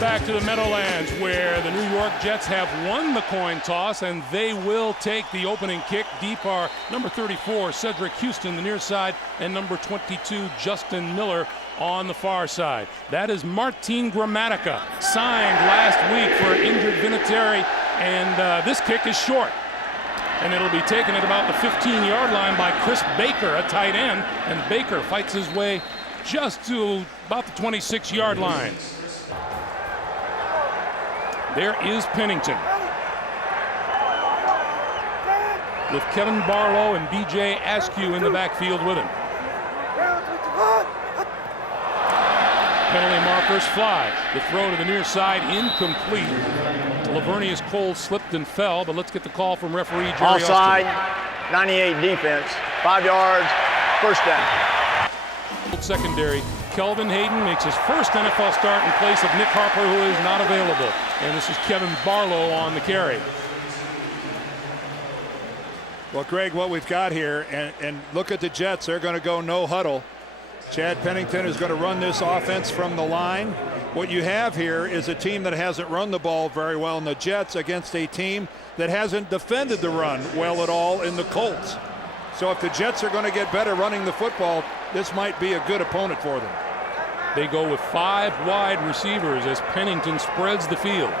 Welcome back to the Meadowlands, where the New York Jets have won the coin toss, and they will take the opening kick. Deep are number 34, Cedric Houston, the near side, and number 22, Justin Miller, on the far side. That is Martin Gramatica, signed last week for an injured Vinatieri, and this kick is short. And it'll be taken at about the 15-yard line by Chris Baker, a tight end, and Baker fights his way just to about the 26-yard line. There is Pennington, with Kevin Barlow and B.J. Askew in the backfield with him. Penalty markers fly. The throw to the near side, incomplete. Lavernius Cole slipped and fell, but let's get the call from referee Jerry Offside, 98 defense, 5 yards, first down. Secondary. Kelvin Hayden makes his first NFL start in place of Nick Harper, who is not available. And this is Kevin Barlow on the carry. Well, Greg, what we've got here, and look at the Jets, they're going to go no huddle. Chad Pennington is going to run this offense from the line. What you have here is a team that hasn't run the ball very well in the Jets against a team that hasn't defended the run well at all in the Colts. So if the Jets are going to get better running the football, this might be a good opponent for them. They go with 5 wide receivers as Pennington spreads the field.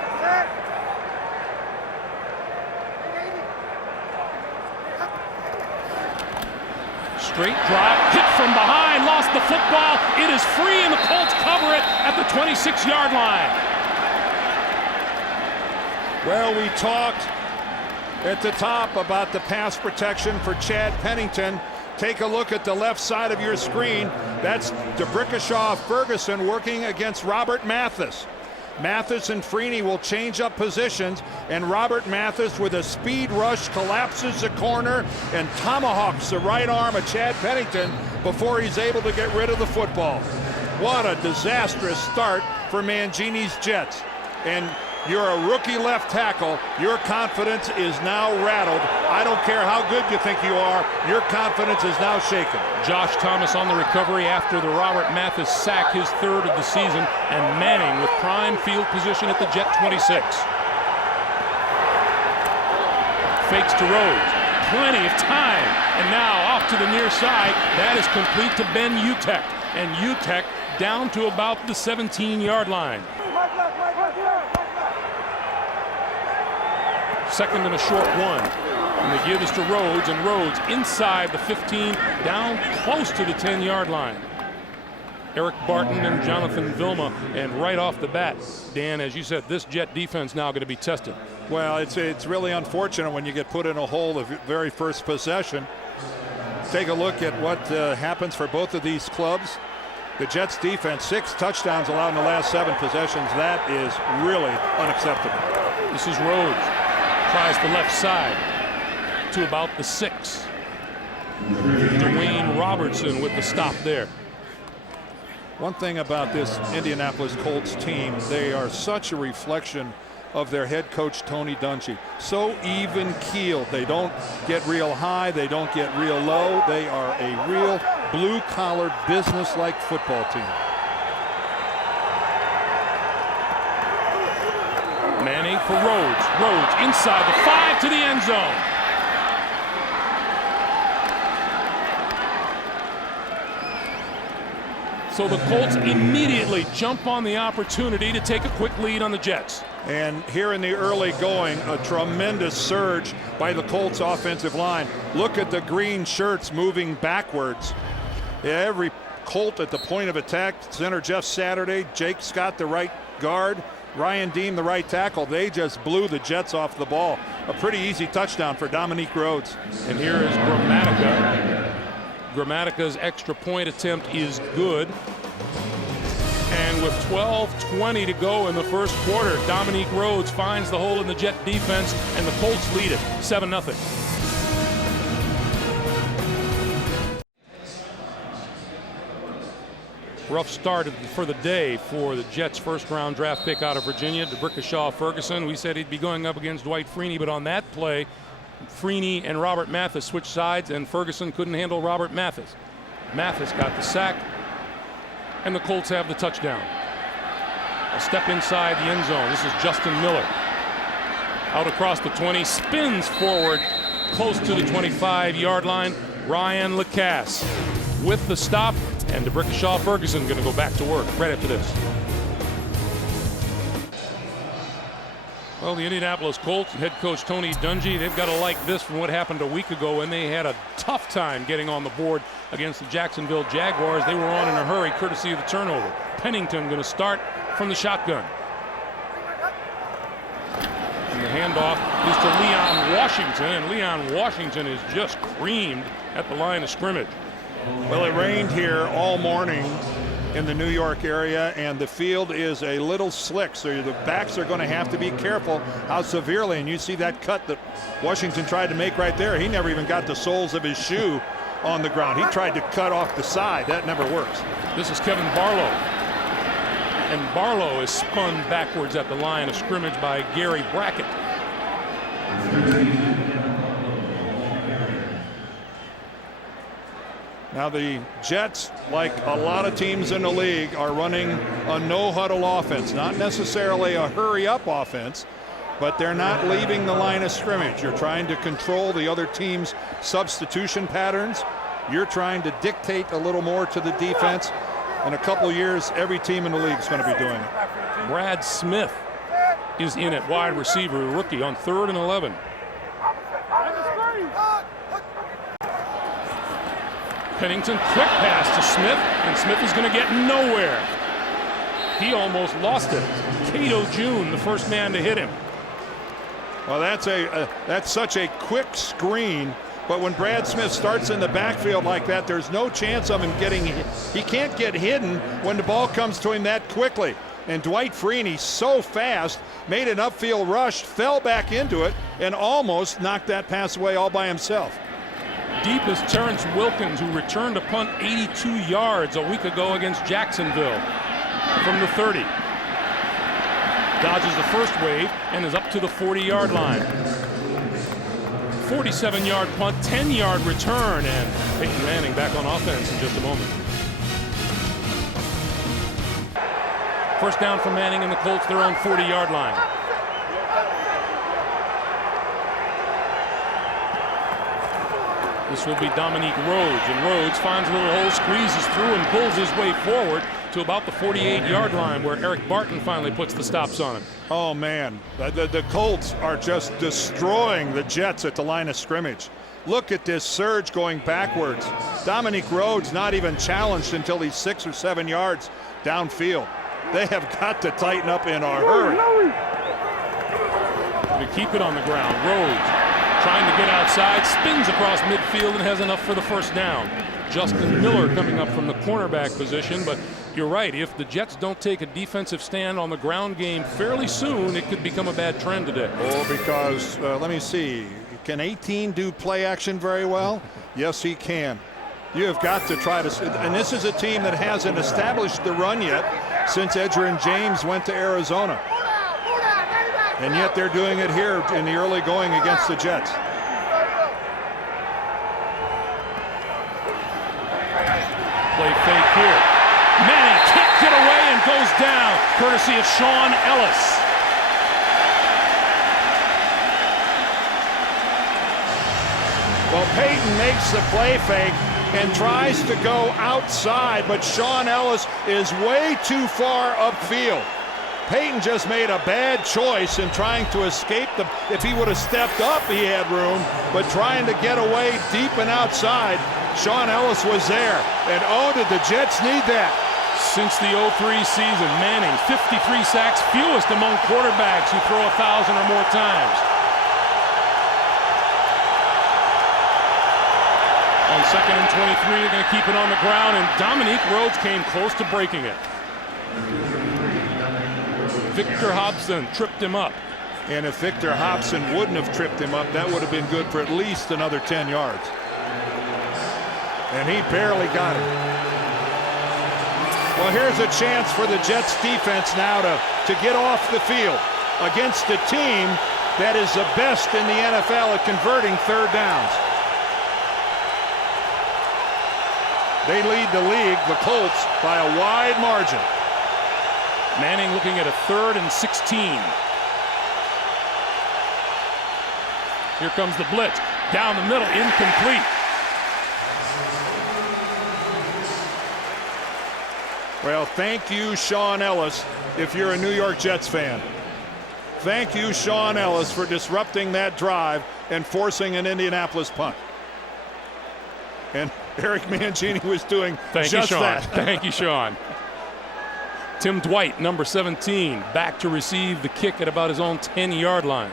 Straight drop, hit from behind, lost the football. It is free, and the Colts cover it at the 26-yard line. Well, we talked at the top about the pass protection for Chad Pennington. Take a look at the left side of your screen. That's DeBrickashaw Ferguson working against Robert Mathis. Mathis and Freeney will change up positions, and Robert Mathis, with a speed rush, collapses the corner and tomahawks the right arm of Chad Pennington before he's able to get rid of the football. What a disastrous start for Mangini's Jets. And you're a rookie left tackle. Your confidence is now rattled. I don't care how good you think you are. Your confidence is now shaken. Josh Thomas on the recovery after the Robert Mathis sack, his 3rd of the season, and Manning with prime field position at the Jet 26. Fakes to Rhodes. Plenty of time. And now off to the near side. That is complete to Ben Utek. And Utek down to about the 17-yard line. Second and a short one. And the give is to Rhodes, and Rhodes inside the 15, down close to the 10-yard line. Eric Barton and Jonathan Vilma, and right off the bat, Dan, as you said, this Jet defense now going to be tested. Well, it's really unfortunate when you get put in a hole the very first possession. Take a look at what happens for both of these clubs. The Jets defense, 6 touchdowns allowed in the last 7 possessions. That is really unacceptable. This is Rhodes. Tries the left side to about the 6. Dwayne Robertson with the stop there. One thing about this Indianapolis Colts team, they are such a reflection of their head coach, Tony Dungy. So even-keeled. They don't get real high. They don't get real low. They are a real blue-collar, business-like football team. Manning for Rhodes. Rhodes inside the 5 to the end zone. So the Colts immediately jump on the opportunity to take a quick lead on the Jets. And here in the early going, a tremendous surge by the Colts offensive line. Look at the green shirts moving backwards. Every Colt at the point of attack. Center Jeff Saturday, Jake Scott the right guard, Ryan Deem the right tackle. They just blew the Jets off the ball. A pretty easy touchdown for Dominique Rhodes. And here is Gramatica. Gramatica's extra point attempt is good. And with 12:20 to go in the first quarter, Dominique Rhodes finds the hole in the Jet defense, and the Colts lead it 7-0. Rough start for the day for the Jets' first-round draft pick out of Virginia, DeBrickashaw Ferguson. We said he'd be going up against Dwight Freeney, but on that play, Freeney and Robert Mathis switched sides, and Ferguson couldn't handle Robert Mathis. Mathis got the sack, and the Colts have the touchdown. A step inside the end zone. This is Justin Miller. Out across the 20, spins forward close to the 25-yard line. Ryan Lacasse with the stop, and D'Brickashaw Ferguson going to go back to work right after this. Well, the Indianapolis Colts head coach Tony Dungy, they've got to like this from what happened a week ago when they had a tough time getting on the board against the Jacksonville Jaguars. They were on in a hurry courtesy of the turnover. Pennington going to start from the shotgun. And the handoff is to Leon Washington, and Leon Washington is just creamed at the line of scrimmage. Well, it rained here all morning in the New York area, and the field is a little slick, so the backs are going to have to be careful how severely. And you see that cut that Washington tried to make right there. He never even got the soles of his shoe on the ground. He tried to cut off the side. That never works. This is Kevin Barlow, and Barlow is spun backwards at the line of scrimmage by Gary Brackett. Now the Jets, like a lot of teams in the league, are running a no-huddle offense. Not necessarily a hurry-up offense, but they're not leaving the line of scrimmage. You're trying to control the other team's substitution patterns. You're trying to dictate a little more to the defense. In a couple years, every team in the league is going to be doing it. Brad Smith is in at wide receiver, rookie, on 3rd and 11. Pennington, quick pass to Smith, and Smith is going to get nowhere. He almost lost it. Cato June, the first man to hit him. Well, that's such a quick screen, but when Brad Smith starts in the backfield like that, there's no chance of him getting hit. He can't get hidden when the ball comes to him that quickly. And Dwight Freeney, so fast, made an upfield rush, fell back into it, and almost knocked that pass away all by himself. Deep is Terrence Wilkins, who returned a punt 82 yards a week ago against Jacksonville from the 30. Dodges the first wave and is up to the 40-yard line. 47-yard punt, 10-yard return, and Peyton Manning back on offense in just a moment. First down for Manning and the Colts, their own 40-yard line. This will be Dominique Rhodes, and Rhodes finds a little hole, squeezes through, and pulls his way forward to about the 48-yard line, where Eric Barton finally puts the stops on him. Oh, man. The Colts are just destroying the Jets at the line of scrimmage. Look at this surge going backwards. Dominique Rhodes not even challenged until he's 6 or 7 yards downfield. They have got to tighten up in a hurry. To keep it on the ground, Rhodes trying to get outside, spins across midfield and has enough for the first down. Justin Miller coming up from the cornerback position, but you're right, if the Jets don't take a defensive stand on the ground game fairly soon, it could become a bad trend today. Oh, because, let me see, can 18 do play action very well? Yes, he can. You have got to try to, and this is a team that hasn't established the run yet since Edgerrin James went to Arizona. And yet they're doing it here in the early going against the Jets. Play fake here. Manning can't get away and goes down, courtesy of Sean Ellis. Well, Peyton makes the play fake and tries to go outside, but Sean Ellis is way too far upfield. Peyton just made a bad choice in trying to escape the, if he would have stepped up, he had room, but trying to get away deep and outside, Sean Ellis was there. And oh, did the Jets need that? Since the 03 season, Manning, 53 sacks, fewest among quarterbacks who throw 1,000 or more times. On 2nd and 23, they're going to keep it on the ground, and Dominique Rhodes came close to breaking it. Victor Hobson tripped him up. And if Victor Hobson wouldn't have tripped him up, that would have been good for at least another 10 yards. And he barely got it. Well, here's a chance for the Jets defense now to get off the field against a team that is the best in the NFL at converting third downs. They lead the league, the Colts, by a wide margin. Manning looking at a 3rd and 16. Here comes the blitz. Down the middle, incomplete. Well, thank you, Sean Ellis, if you're a New York Jets fan. Thank you, Sean Ellis, for disrupting that drive and forcing an Indianapolis punt. And Eric Mangini was doing just that. Thank you, Sean. Tim Dwight, number 17, back to receive the kick at about his own 10-yard line.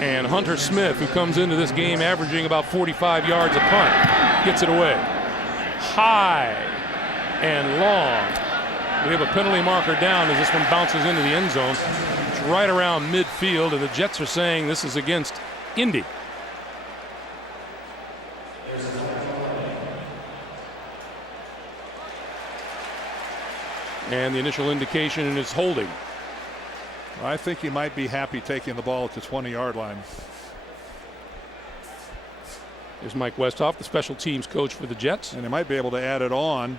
And Hunter Smith, who comes into this game averaging about 45 yards a punt, gets it away. High and long. We have a penalty marker down as this one bounces into the end zone. It's right around midfield, and the Jets are saying this is against Indy. And the initial indication is holding. I think he might be happy taking the ball at the 20-yard line. There's Mike Westhoff, the special teams coach for the Jets. And they might be able to add it on.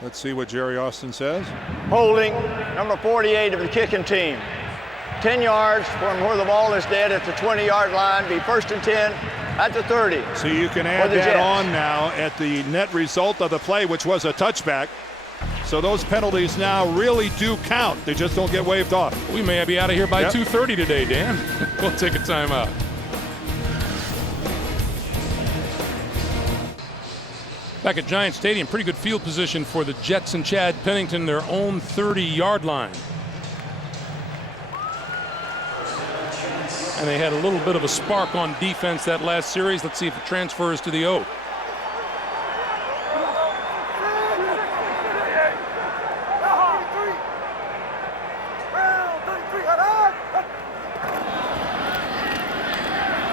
Let's see what Jerry Austin says. Holding, number 48 of the kicking team. 10 yards from where the ball is dead at the 20-yard line. Be 1st and 10 at the 30. So you can add that on now at the net result of the play, which was a touchback. So those penalties now really do count. They just don't get waved off. We may be out of here by 2:30 today, Dan. We'll take a timeout. Back at Giant Stadium, pretty good field position for the Jets and Chad Pennington, their own 30-yard line. And they had a little bit of a spark on defense that last series. Let's see if it transfers to the O.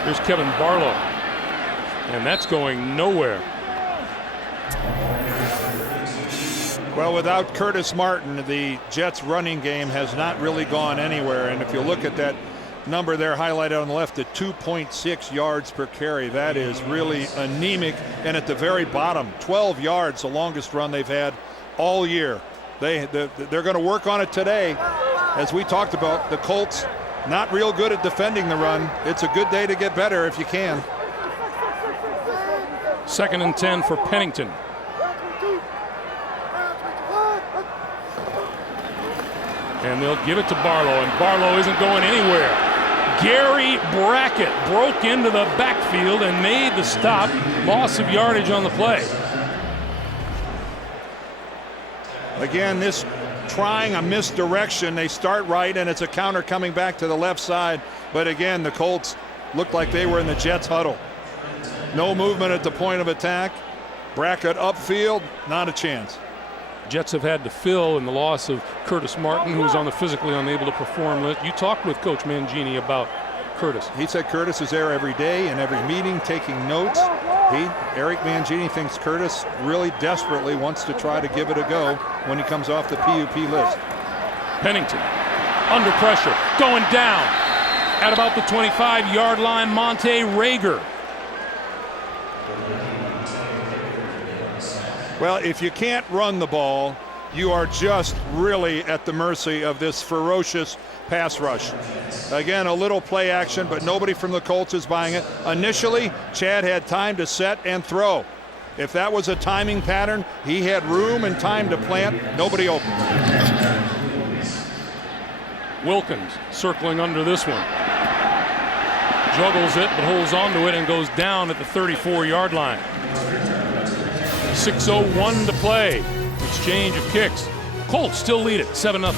Here's Kevin Barlow. And that's going nowhere. Well, without Curtis Martin, the Jets running game has not really gone anywhere. And if you look at that number there highlighted on the left at 2.6 yards per carry, that is really anemic. And at the very bottom, 12 yards, the longest run they've had all year. They're going to work on it today. As we talked about, the Colts not real good at defending the run. It's a good day to get better if you can. 2nd and 10 for Pennington. And they'll give it to Barlow, and Barlow isn't going anywhere. Gary Brackett broke into the backfield and made the stop. Loss of yardage on the play. Again, this trying a misdirection. They start right, and it's a counter coming back to the left side. But again, the Colts looked like they were in the Jets huddle. No movement at the point of attack. Brackett upfield, not a chance. Jets have had to fill in the loss of Curtis Martin, who's on the physically unable to perform list. You talked with Coach Mangini about Curtis. He said Curtis is there every day in every meeting taking notes. Eric Mangini thinks Curtis really desperately wants to try to give it a go when he comes off the PUP list. Pennington under pressure, going down at about the 25-yard line. Monte Rager. Well, if you can't run the ball, you are just really at the mercy of this ferocious pass rush. Again, a little play action, but nobody from the Colts is buying it. Initially, Chad had time to set and throw. If that was a timing pattern, he had room and time to plant. Nobody open. Wilkins circling under this one. Juggles it, but holds onto it and goes down at the 34-yard line. 6:01 to play. Exchange of kicks. Colts still lead it 7-0.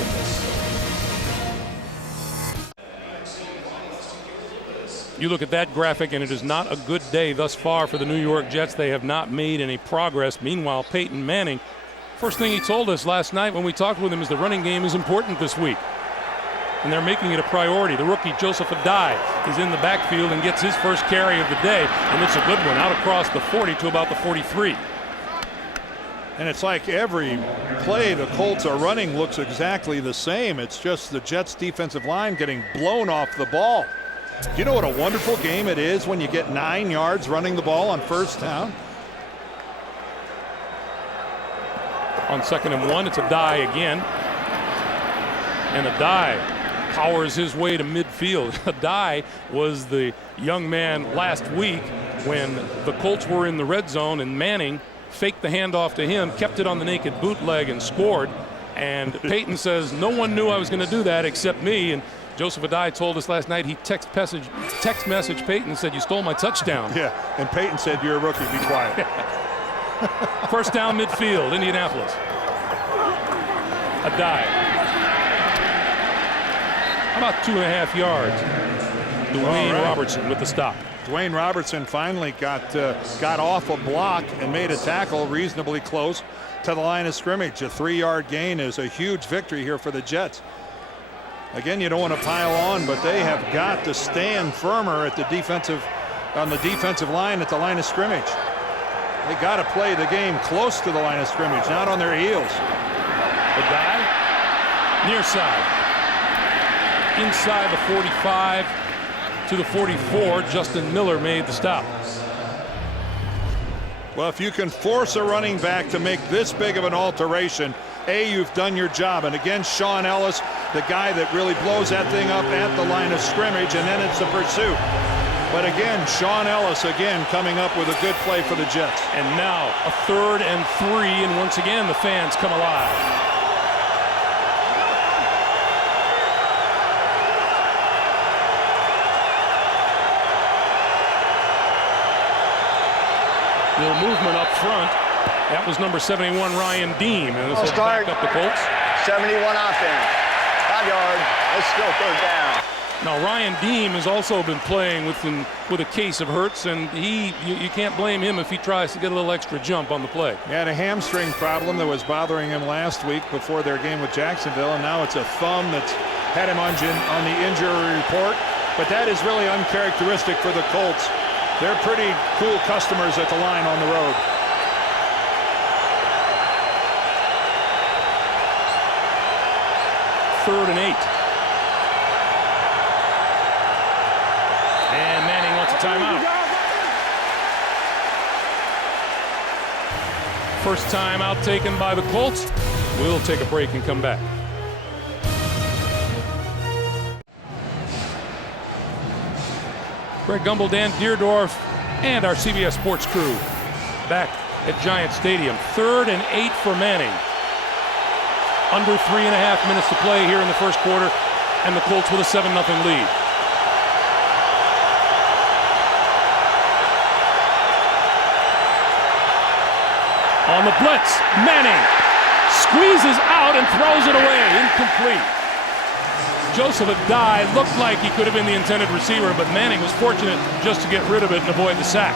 You look at that graphic, and it is not a good day thus far for the New York Jets. They have not made any progress. Meanwhile, Peyton Manning, first thing he told us last night when we talked with him is the running game is important this week. And they're making it a priority. The rookie, Joseph Adai, is in the backfield and gets his first carry of the day. And it's a good one, out across the 40 to about the 43. And it's like every play the Colts are running looks exactly the same. It's just the Jets defensive line getting blown off the ball. You know what a wonderful game it is when you get 9 yards running the ball on first down? On 2nd and 1, it's a die again. And a die powers his way to midfield. A die was the young man last week when the Colts were in the red zone and Manning faked the handoff to him, kept it on the naked bootleg and scored. And Peyton says, no one knew I was going to do that except me. And Joseph Adai told us last night he text message Peyton and said, you stole my touchdown. Yeah, and Peyton said, you're a rookie, be quiet. First down midfield, Indianapolis. Adai. About 2.5 yards. Dwayne Robertson with the stop. Dwayne Robertson finally got off a block and made a tackle reasonably close to the line of scrimmage. A 3-yard gain is a huge victory here for the Jets. Again, you don't want to pile on, but they have got to stand firmer at on the defensive line at the line of scrimmage. They got to play the game close to the line of scrimmage, not on their heels. The guy near side. Inside the 45 to the 44, Justin Miller made the stop. Well, if you can force a running back to make this big of an alteration, you've done your job. And again, Sean Ellis, the guy that really blows that thing up at the line of scrimmage, and then it's the pursuit. But again, Sean Ellis again coming up with a good play for the Jets. And now a 3rd and 3, and once again the fans come alive. Little movement up front. That was number 71, Ryan Deem. And this will back up the Colts. 71 offense. 5 yards. It's still 3rd down. Now Ryan Deem has also been playing with a case of hurts, and you can't blame him if he tries to get a little extra jump on the play. He had a hamstring problem that was bothering him last week before their game with Jacksonville, and now it's a thumb that's had him on the injury report. But that is really uncharacteristic for the Colts. They're pretty cool customers at the line on the road. Third and 8. And Manning wants a timeout. First timeout taken by the Colts. We'll take a break and come back. Greg Gumbel, Dan Deerdorf, and our CBS Sports crew back at Giant Stadium. 3rd and 8 for Manning. Under 3.5 minutes to play here in the first quarter, and the Colts with a 7-0 lead. On the blitz, Manning squeezes out and throws it away, incomplete. Joseph Adai looked like he could have been the intended receiver, but Manning was fortunate just to get rid of it and avoid the sack.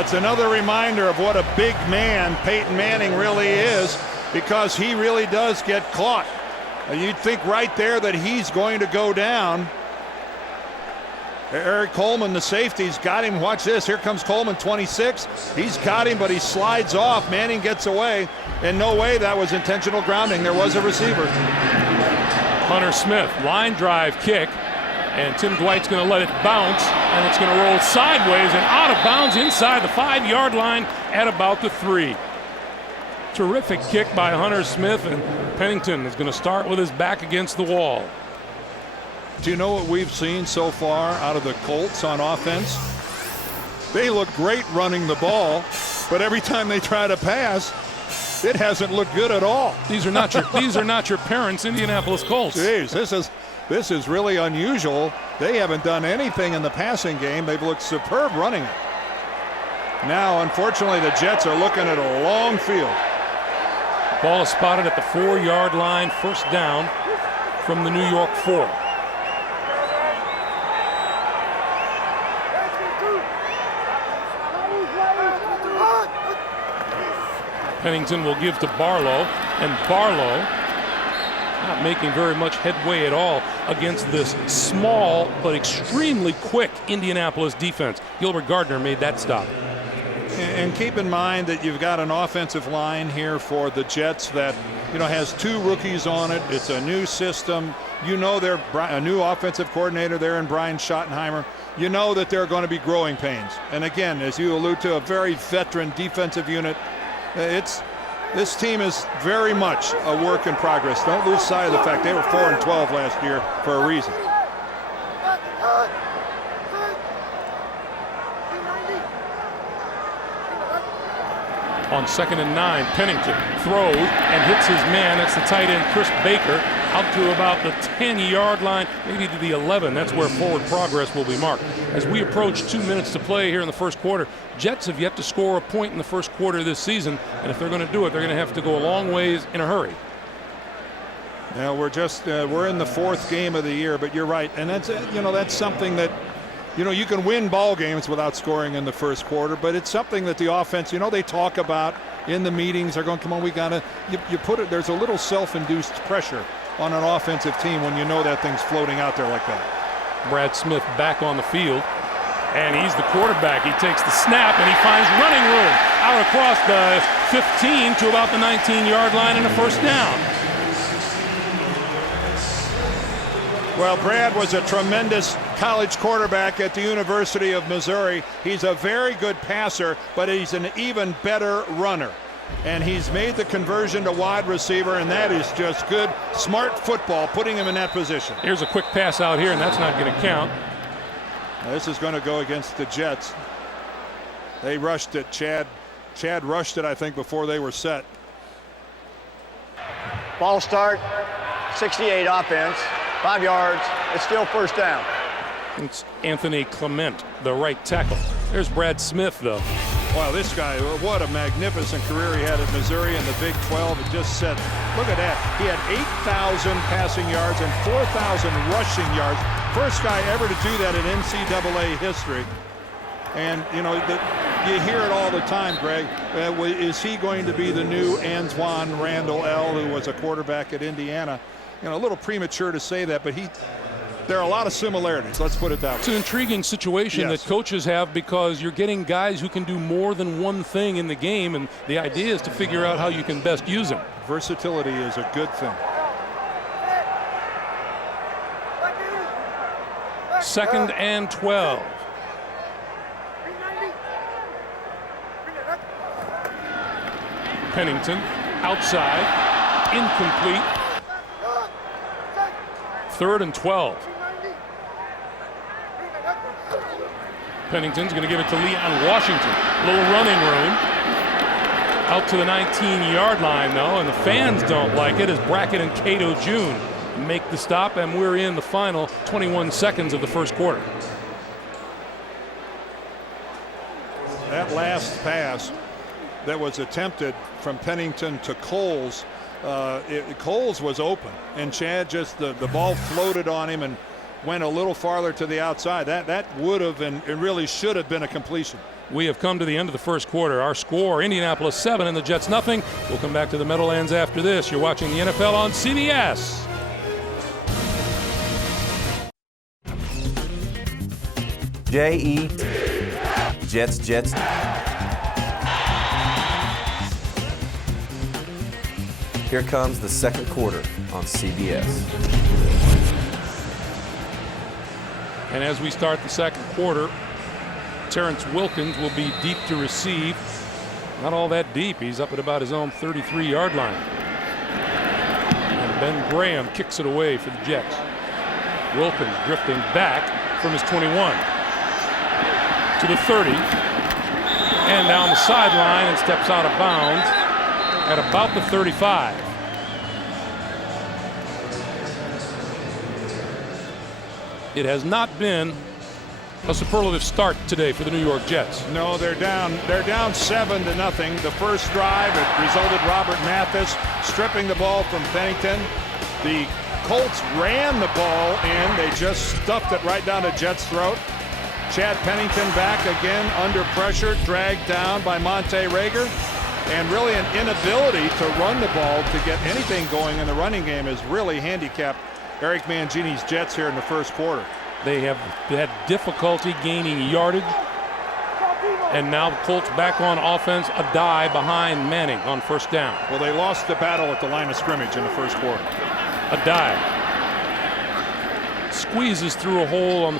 It's another reminder of what a big man Peyton Manning really is, because he really does get caught. You'd think right there that he's going to go down. Eric Coleman, the safety's got him. Watch this. Here comes Coleman, 26. He's got him, but he slides off. Manning gets away. In no way that was intentional grounding. There was a receiver. Hunter Smith, line drive kick, and Tim Dwight's going to let it bounce, and it's going to roll sideways and out of bounds inside the 5-yard line at about the 3. Terrific kick by Hunter Smith, and Pennington is going to start with his back against the wall. Do you know what we've seen so far out of the Colts on offense? They look great running the ball, but every time they try to pass, it hasn't looked good at all. These are not your parents' Indianapolis Colts. Jeez, this is really unusual. They haven't done anything in the passing game. They've looked superb running it. Now, unfortunately, the Jets are looking at a long field. Ball is spotted at the 4-yard line, first down from the New York 4. Pennington will give to Barlow, and Barlow not making very much headway at all against this small but extremely quick Indianapolis defense. Gilbert Gardner made that stop. And keep in mind that you've got an offensive line here for the Jets that, has 2 rookies on it. It's a new system. They're a new offensive coordinator there in Brian Schottenheimer. You know that there are going to be growing pains. And again, as you allude to, a very veteran defensive unit. It's This team is very much a work in progress. Don't lose sight of the fact they were 4-12 last year for a reason. On 2nd and 9, Pennington throws and hits his man. That's the tight end, Chris Baker, out to about the 10-yard line, maybe to the 11. That's where forward progress will be marked. As we approach 2 minutes to play here in the first quarter, Jets have yet to score a point in the first quarter this season, and if they're going to do it, they're going to have to go a long ways in a hurry. Now we're in the 4th game of the year, but you're right, and that's something that, you can win ball games without scoring in the first quarter, but it's something that the offense, they talk about in the meetings. They're going, come on, we gotta. You put it. There's a little self-induced pressure on an offensive team when you know that thing's floating out there like that. Brad Smith back on the field, and he's the quarterback. He takes the snap and he finds running room out across the 15 to about the 19-yard line and a first down. Well, Brad was a tremendous college quarterback at the University of Missouri. He's a very good passer, but he's an even better runner. And he's made the conversion to wide receiver, and that is just good, smart football, putting him in that position. Here's a quick pass out here, and that's not going to count. Now, this is going to go against the Jets. They rushed it. Chad rushed it, I think, before they were set. Ball start, 68 offense, 5 yards. It's still first down. It's Anthony Clement, the right tackle. There's Brad Smith, though. Wow, this guy, what a magnificent career he had at Missouri in the Big 12. It just said, look at that. He had 8,000 passing yards and 4,000 rushing yards. First guy ever to do that in NCAA history. And, you hear it all the time, Greg. Is he going to be the new Antoine Randall L., who was a quarterback at Indiana? A little premature to say that, but there are a lot of similarities. Let's put it that way. It's an intriguing situation that coaches have, because you're getting guys who can do more than one thing in the game, and the idea is to figure out how you can best use them. Versatility is a good thing. 2nd and 12. Pennington outside, incomplete. 3rd and 12. Pennington's going to give it to Leon Washington. Little running room. Out to the 19-yard line, though, and the fans don't like it as Brackett and Cato June make the stop, and we're in the final 21 seconds of the first quarter. That last pass that was attempted from Pennington to Coles, Coles was open, and Chad just the ball floated on him and went a little farther to the outside. That would have and really should have been a completion. We have come to the end of the first quarter. Our score, Indianapolis 7 and the Jets nothing. We'll come back to the Meadowlands after this. You're watching the NFL on CBS. J-E-T. Jets. Here comes the second quarter on CBS. And as we start the second quarter, Terrence Wilkins will be deep to receive. Not all that deep. He's up at about his own 33-yard line. And Ben Graham kicks it away for the Jets. Wilkins drifting back from his 21 to the 30 and down the sideline and steps out of bounds at about the 35. It has not been a superlative start today for the New York Jets. No, they're down 7-0. The first drive, it resulted Robert Mathis stripping the ball from Pennington. The Colts ran the ball in. They just stuffed it right down the Jets' throat. Chad Pennington back again under pressure, dragged down by Monte Rager. And really an inability to run the ball to get anything going in the running game has really handicapped Eric Mangini's Jets here in the first quarter. They have had difficulty gaining yardage. And now the Colts back on offense, a die behind Manning on first down. Well, they lost the battle at the line of scrimmage in the first quarter. A dive. Squeezes through a hole on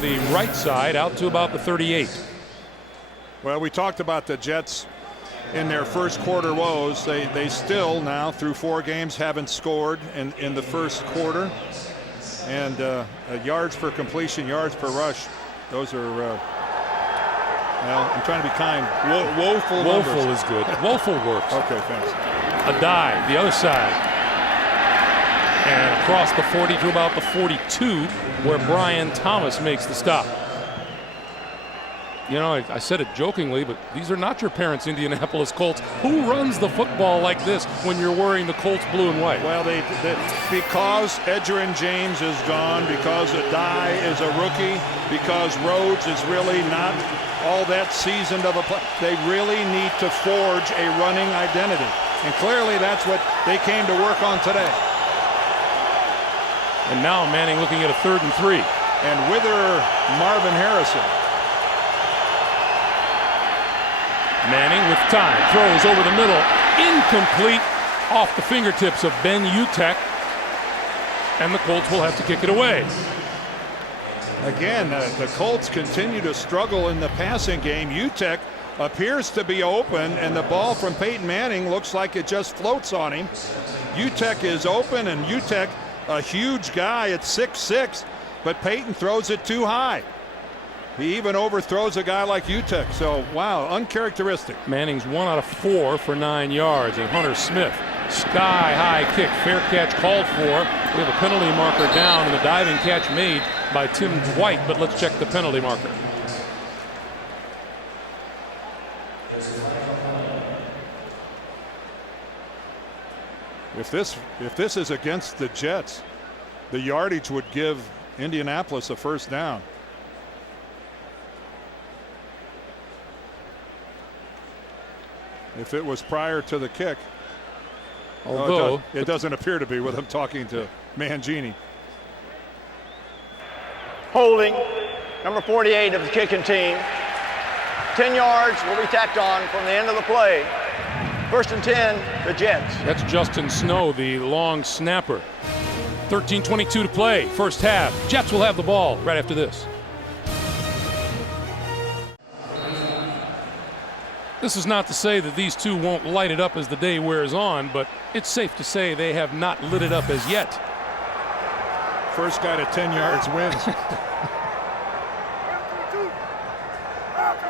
the right side out to about the 38. Well, we talked about the Jets in their first quarter woes. They still now, through 4 games, haven't scored in the first quarter. And yards per completion, yards per rush, those are, well, I'm trying to be kind. Woeful numbers. Woeful is good. Woeful works. Okay, thanks. A dive, the other side. And across the 40 to about the 42, where Brian Thomas makes the stop. You know, I said it jokingly, but these are not your parents' Indianapolis Colts. Who runs the football like this when you're wearing the Colts blue and white? Well, because Edgerrin James is gone, because Adai is a rookie, because Rhodes is really not all that seasoned of a player, they really need to forge a running identity. And clearly that's what they came to work on today. And now Manning looking at a 3rd and 3. And whither Marvin Harrison? Manning with time, throws over the middle, incomplete, off the fingertips of Ben Utek, and the Colts will have to kick it away. Again, the Colts continue to struggle in the passing game. Utek appears to be open, and the ball from Peyton Manning looks like it just floats on him. Utek is open, and Utek, a huge guy at 6'6", but Peyton throws it too high. He even overthrows a guy like Utek. So, wow, uncharacteristic. Manning's 1 out of 4 for 9 yards. And Hunter Smith, sky-high kick. Fair catch called for. We have a penalty marker down, and the diving catch made by Tim White. But let's check the penalty marker. If this is against the Jets, the yardage would give Indianapolis a first down. If it was prior to the kick. Although it doesn't appear to be with him talking to Mangini. Holding, number 48 of the kicking team. 10 yards will be tacked on from the end of the play. 1st and 10, the Jets. That's Justin Snow, the long snapper. 13:22 to play, first half. Jets will have the ball right after this. This is not to say that these two won't light it up as the day wears on, but it's safe to say they have not lit it up as yet. First guy to 10 yards wins.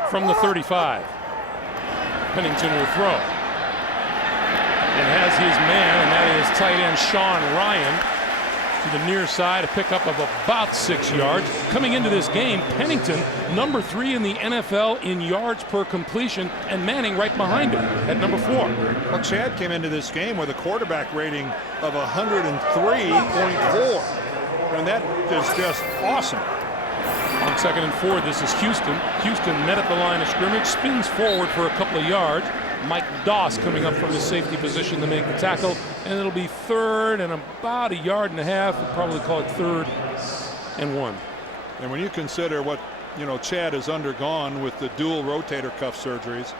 From the 35, Pennington will throw. And has his man, and that is tight end Sean Ryan, to the near side, a pickup of about 6 yards. Coming into this game, Pennington, number 3 in the NFL in yards per completion, and Manning right behind him at number 4. Well, Chad came into this game with a quarterback rating of 103.4, and that is just awesome. On 2nd and 4, this is Houston. Houston met at the line of scrimmage, spins forward for a couple of yards. Mike Doss coming up from the safety position to make the tackle, and it'll be 3rd and about 1.5 yards. We'll probably call it 3rd and 1. And when you consider what Chad has undergone with the dual rotator cuff surgeries,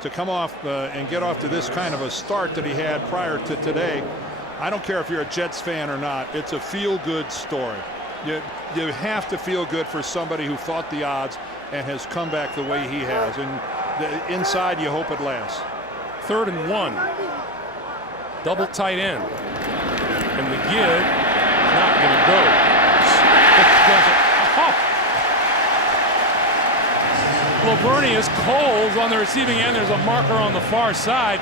to come off and get off to this kind of a start that he had prior to today, I don't care if you're a Jets fan or not, it's a feel-good story. You have to feel good for somebody who fought the odds and has come back the way he has. And inside, you hope it lasts. 3rd and 1. Double tight end. And the give is not going to go. Lavernius Coles on the receiving end. There's a marker on the far side.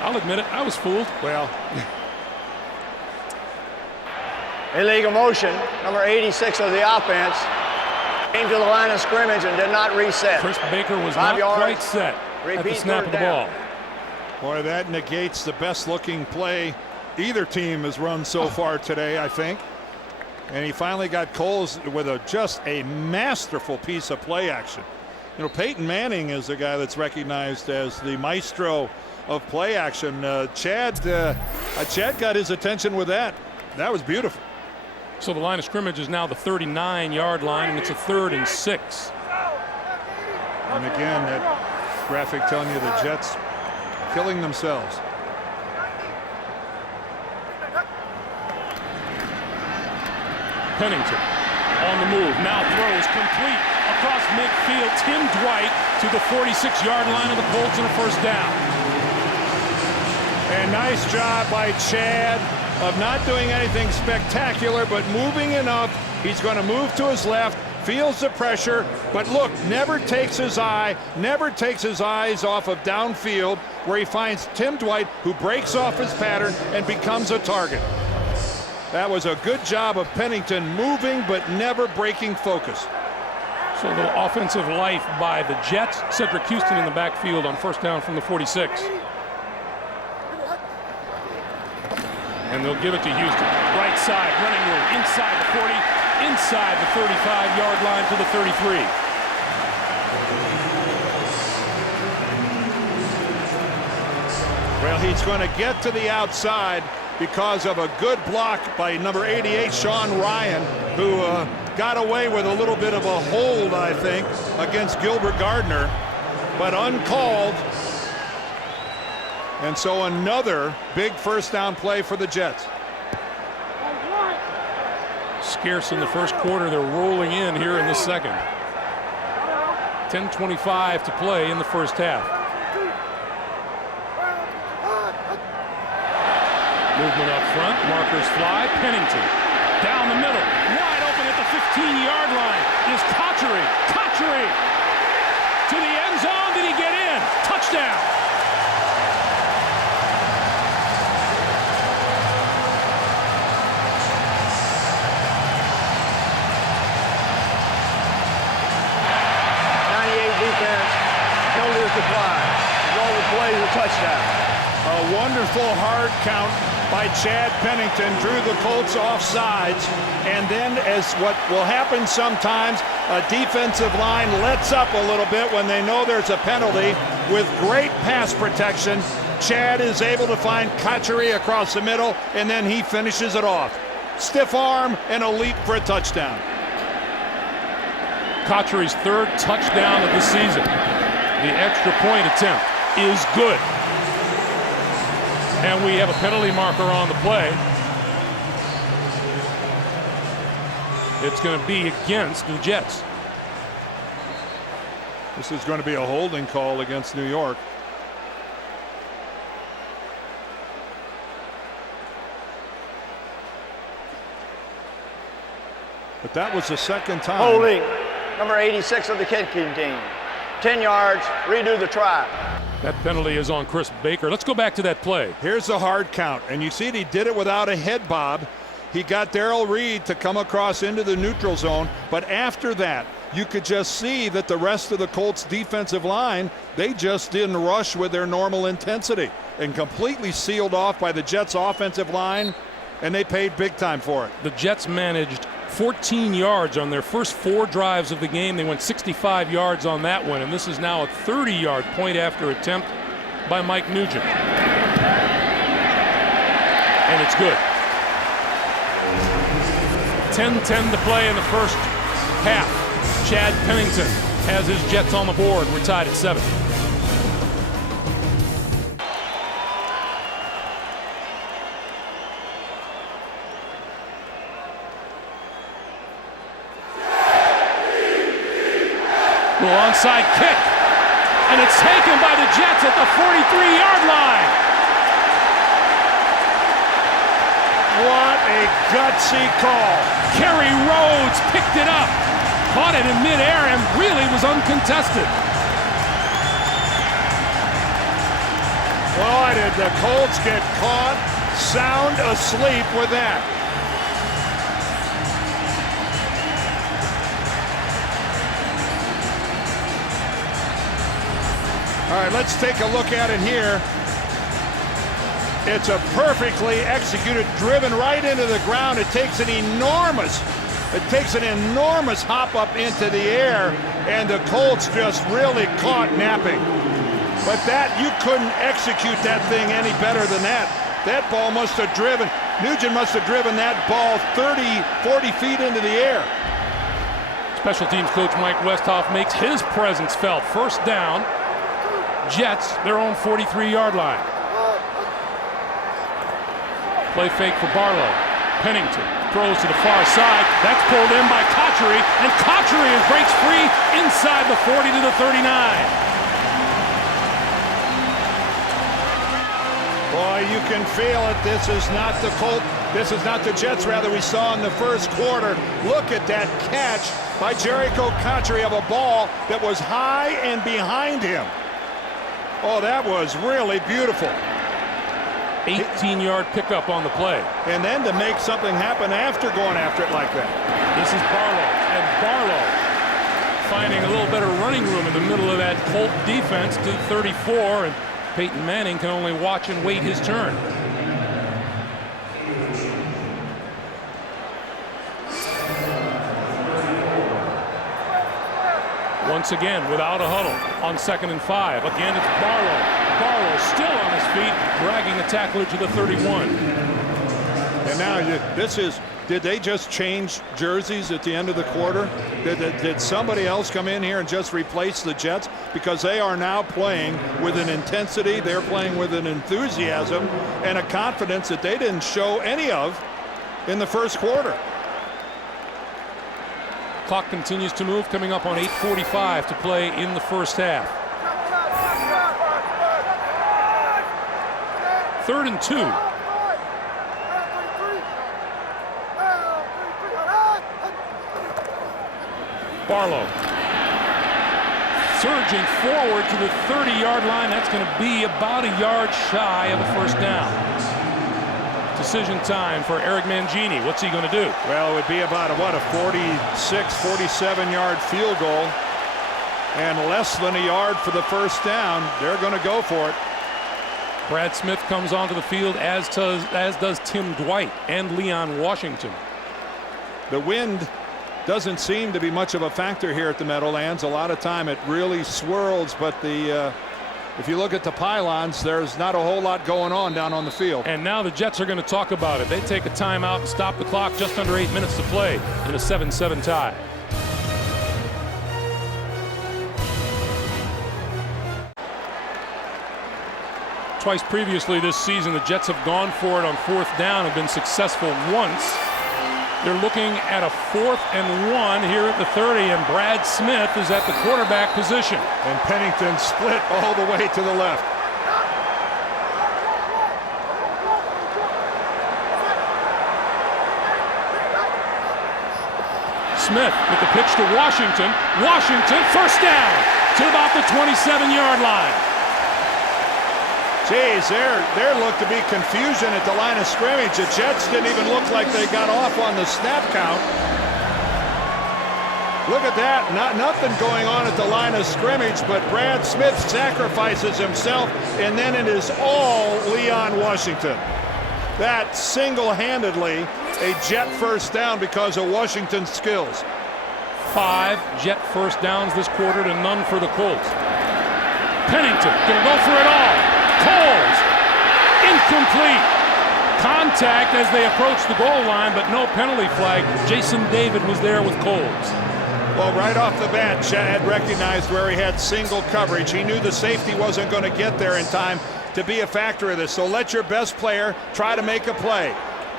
I'll admit it, I was fooled. Well, Illegal motion, number 86 of the offense. Came to the line of scrimmage and did not reset. Chris Baker was 5 not yards. quite set at the snap of the ball. Boy, that negates the best looking play either team has run so far today, I think. And he finally got Coles with just a masterful piece of play action. Peyton Manning is the guy that's recognized as the maestro of play action. Chad got his attention with that. That was beautiful. So the line of scrimmage is now the 39-yard line, and it's a 3rd and 6. And again, that graphic telling you the Jets killing themselves. Pennington on the move, now throws complete across midfield. Tim Dwight to the 46-yard line of the Colts and a first down. And nice job by Chad of not doing anything spectacular, but moving enough. He's going to move to his left, feels the pressure, but look, never takes his eyes off of downfield, where he finds Tim Dwight, who breaks off his pattern and becomes a target. That was a good job of Pennington, moving but never breaking focus. So a little offensive life by the Jets. Cedric Houston in the backfield on first down from the 46. And they'll give it to Houston. Right side, running room, inside the 40, inside the 35-yard line to the 33. Well, he's going to get to the outside because of a good block by number 88, Sean Ryan, who got away with a little bit of a hold, I think, against Gilbert Gardner, but uncalled. And so another big first down play for the Jets. Scarce in the first quarter. They're rolling in here in the second. 10:25 to play in the first half. Movement up front. Markers fly. Pennington down the middle. Wide open at the 15-yard line is Cotchery. Cotchery to the end zone. Did he get in? Touchdown. Decline. Roll the play to touchdown. A wonderful hard count by Chad Pennington drew the Colts off sides, and then, as what will happen sometimes, a defensive line lets up a little bit when they know there's a penalty. With great pass protection, Chad is able to find Cotchery across the middle, and then he finishes it off. Stiff arm and a leap for a touchdown. Cotchery's third touchdown of the season. The extra point attempt is good. And we have a penalty marker on the play. It's going to be against the Jets. This is going to be a holding call against New York. But that was the second time. Holding, number 86 of the kicking team. 10 yards, redo the try. That penalty is on Chris Baker. Let's go back to that play. Here's the hard count, and you see he did it without a head bob. He got Darrell Reed to come across into the neutral zone, but after that, you could just see that the rest of the Colts defensive line, they just didn't rush with their normal intensity, and completely sealed off by the Jets offensive line, and they paid big time for it. The Jets managed 14 yards on their first 4 drives of the game. They went 65 yards on that one, and this is now a 30-yard point after attempt by Mike Nugent. And it's good. 10-10 to play in the first half. Chad Pennington has his Jets on the board. We're tied at 7. Onside kick, and it's taken by the Jets at the 43-yard line. What a gutsy call. Kerry Rhodes picked it up, caught it in midair, and really was uncontested. Boy, did the Colts get caught sound asleep with that. All right, let's take a look at it here. It's a perfectly executed, driven right into the ground. It takes an enormous hop up into the air, and the Colts just really caught napping. But that, you couldn't execute that thing any better than that. That ball must have driven, Nugent must have driven that ball 30, 40 feet into the air. Special teams coach Mike Westhoff makes his presence felt. First down. Jets, their own 43-yard line. Play fake for Barlow. Pennington throws to the far side. That's pulled in by Koch. Cotchery, and Cotchery breaks free inside the 40 to the 39. Boy, you can feel it. This is not the Colts. This is not the Jets, rather, we saw in the first quarter. Look at that catch by Jericho Cotchery of a ball that was high and behind him. Oh, that was really beautiful. 18-yard pickup on the play. And then to make something happen after going after it like that. This is Barlow, and Barlow finding a little better running room in the middle of that Colt defense to 34, and Peyton Manning can only watch and wait his turn. Once again, without a huddle, on 2nd and 5. Again, it's Barlow. Barlow still on his feet, dragging the tackler to the 31. And now did they just change jerseys at the end of the quarter? Did somebody else come in here and just replace the Jets? Because they are now playing with an intensity, they're playing with an enthusiasm and a confidence that they didn't show any of in the first quarter. Clock continues to move, coming up on 8:45 to play in the first half. 3rd and 2. Barlow surging forward to the 30-yard line. That's going to be about a yard shy of a first down. Decision time for Eric Mangini. What's he going to do? Well, it would be about a 46, 47-yard field goal and less than a yard for the first down. They're going to go for it. Brad Smith comes onto the field, as does Tim Dwight and Leon Washington. The wind doesn't seem to be much of a factor here at the Meadowlands. A lot of time it really swirls, but if you look at the pylons, there's not a whole lot going on down on the field. And now the Jets are going to talk about it. They take a timeout and stop the clock, just under 8 minutes to play in a 7-7 tie. Twice previously this season, the Jets have gone for it on 4th down and been successful once. They're looking at a 4th and 1 here at the 30, and Brad Smith is at the quarterback position. And Pennington split all the way to the left. Smith with the pitch to Washington. Washington, first down to about the 27-yard line. Geez, there looked to be confusion at the line of scrimmage. The Jets didn't even look like they got off on the snap count. Look at that, nothing going on at the line of scrimmage, but Brad Smith sacrifices himself, and then it is all Leon Washington. That single-handedly a Jet first down because of Washington's skills. 5 Jet first downs this quarter to none for the Colts. Pennington gonna go for it all. Coles, incomplete. Contact as they approach the goal line, but no penalty flag. Jason David was there with Coles. Well, right off the bat, Chad recognized where he had single coverage. He knew the safety wasn't going to get there in time to be a factor of this. So let your best player try to make a play.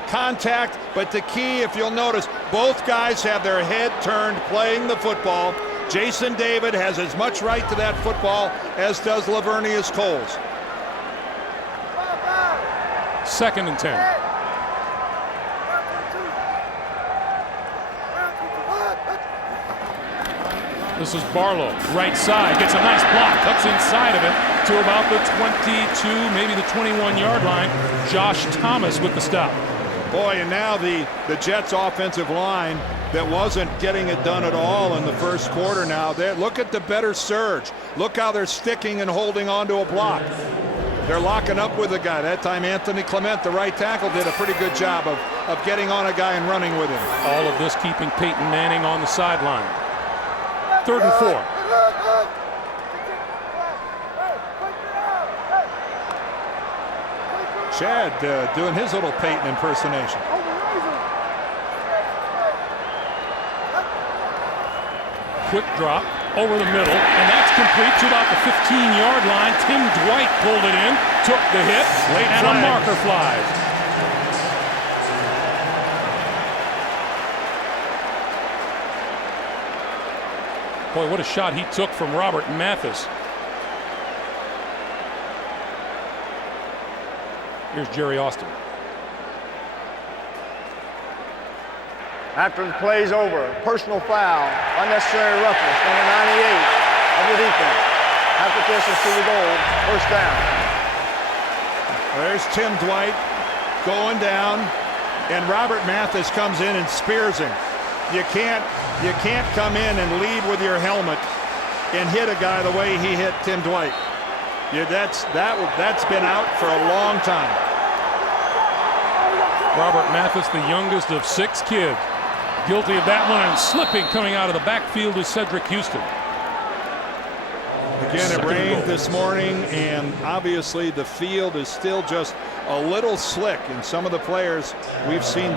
Contact, but the key, if you'll notice, both guys have their head turned playing the football. Jason David has as much right to that football as does Lavernius Coles. 2nd and 10. This is Barlow, right side, gets a nice block, cuts inside of it to about the 22, maybe the 21-yard line. Josh Thomas with the stop. Boy, and now the Jets offensive line that wasn't getting it done at all in the first quarter now. Look at the better surge. Look how they're sticking and holding onto a block. They're locking up with a guy. That time Anthony Clement, the right tackle, did a pretty good job of getting on a guy and running with him. All of this keeping Peyton Manning on the sideline. 3rd and 4. Chad doing his little Peyton impersonation. Quick drop over the middle, and that's complete to about the 15-yard line. Tim Dwight pulled it in, took the hit, and a marker flies. Boy, what a shot he took from Robert Mathis. Here's Jerry Austin. After the play's over, personal foul, unnecessary roughness, number 98 of the defense. After this is to the goal, first down. There's Tim Dwight going down, and Robert Mathis comes in and spears him. You can't come in and lead with your helmet and hit a guy the way he hit Tim Dwight. That's been out for a long time. Robert Mathis, the youngest of 6 kids, guilty of that one, and slipping coming out of the backfield is Cedric Houston. Again, it rained this morning, and obviously the field is still just a little slick, and some of the players we've seen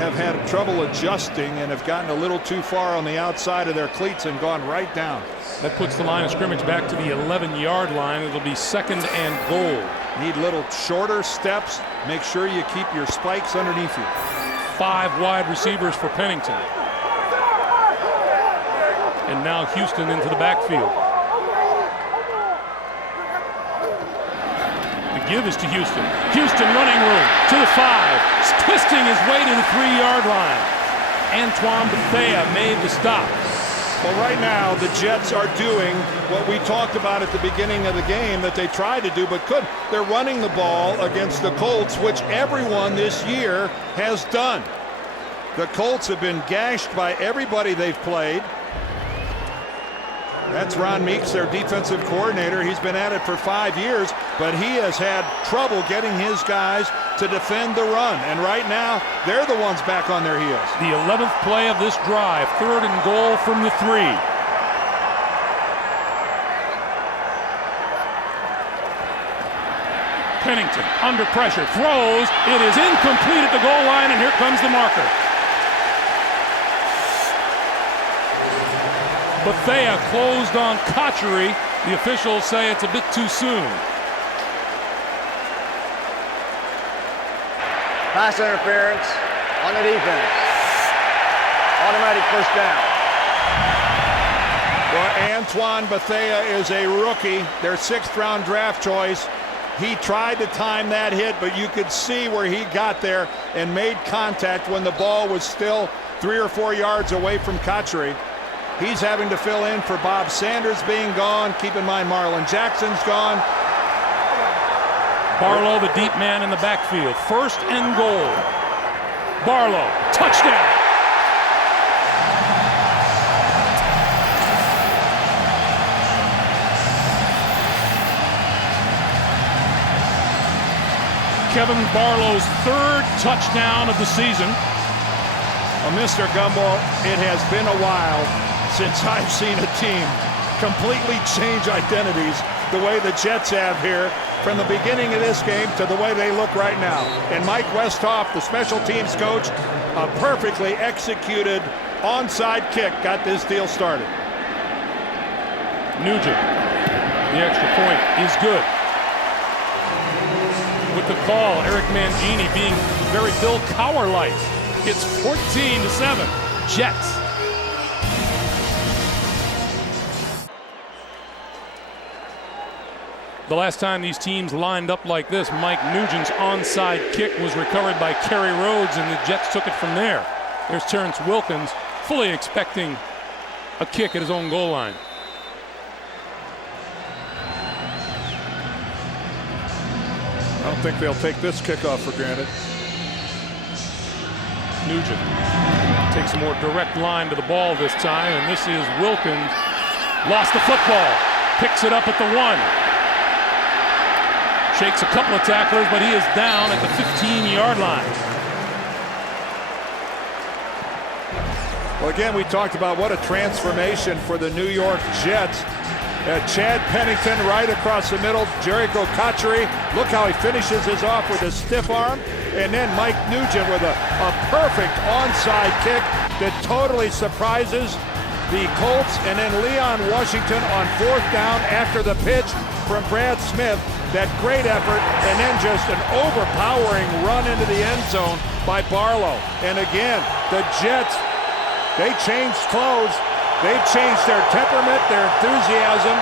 have had trouble adjusting and have gotten a little too far on the outside of their cleats and gone right down. That puts the line of scrimmage back to the 11-yard line. It'll be 2nd and goal. Need little shorter steps. Make sure you keep your spikes underneath you. 5 wide receivers for Pennington. And now Houston into the backfield. The give is to Houston. Houston running room to the 5. Twisting his way to the 3-yard line. Antoine Bethea made the stop. Well, right now, the Jets are doing what we talked about at the beginning of the game that they tried to do but couldn't. They're running the ball against the Colts, which everyone this year has done. The Colts have been gashed by everybody they've played. That's Ron Meeks, their defensive coordinator. He's been at it for 5 years, but he has had trouble getting his guys to defend the run. And right now, they're the ones back on their heels. The 11th play of this drive, 3rd and goal from the 3. Pennington under pressure, throws. It is incomplete at the goal line, and here comes the marker. Bethea closed on Cotchery. The officials say it's a bit too soon. Pass interference on the defense. Automatic first down. Well, Antoine Bethea is a rookie, their 6th-round draft choice. He tried to time that hit, but you could see where he got there and made contact when the ball was still 3 or 4 yards away from Cotchery. He's having to fill in for Bob Sanders being gone. Keep in mind Marlon Jackson's gone. Barlow, the deep man in the backfield. 1st and goal. Barlow, touchdown. Kevin Barlow's 3rd touchdown of the season. Well, Mr. Gumbel, it has been a while since I've seen a team completely change identities the way the Jets have here from the beginning of this game to the way they look right now. And Mike Westhoff, the special teams coach, a perfectly executed onside kick got this deal started. Nugent, the extra point is good. With the call, Eric Mangini being very Bill Cowher-like. It's 14-7, Jets. The last time these teams lined up like this, Mike Nugent's onside kick was recovered by Kerry Rhodes, and the Jets took it from there. There's Terrence Wilkins, fully expecting a kick at his own goal line. I don't think they'll take this kickoff for granted. Nugent takes a more direct line to the ball this time, and this is Wilkins. Lost the football, picks it up at the 1. Shakes a couple of tacklers, but he is down at the 15-yard line. Well, again, we talked about what a transformation for the New York Jets. Chad Pennington right across the middle. Jericho Cotchery, look how he finishes his off with a stiff arm. And then Mike Nugent with a perfect onside kick that totally surprises the Colts. And then Leon Washington on 4th down after the pitch from Brad Smith. That great effort, and then just an overpowering run into the end zone by Barlow. And again, the Jets, they changed clothes. They've changed their temperament, their enthusiasm.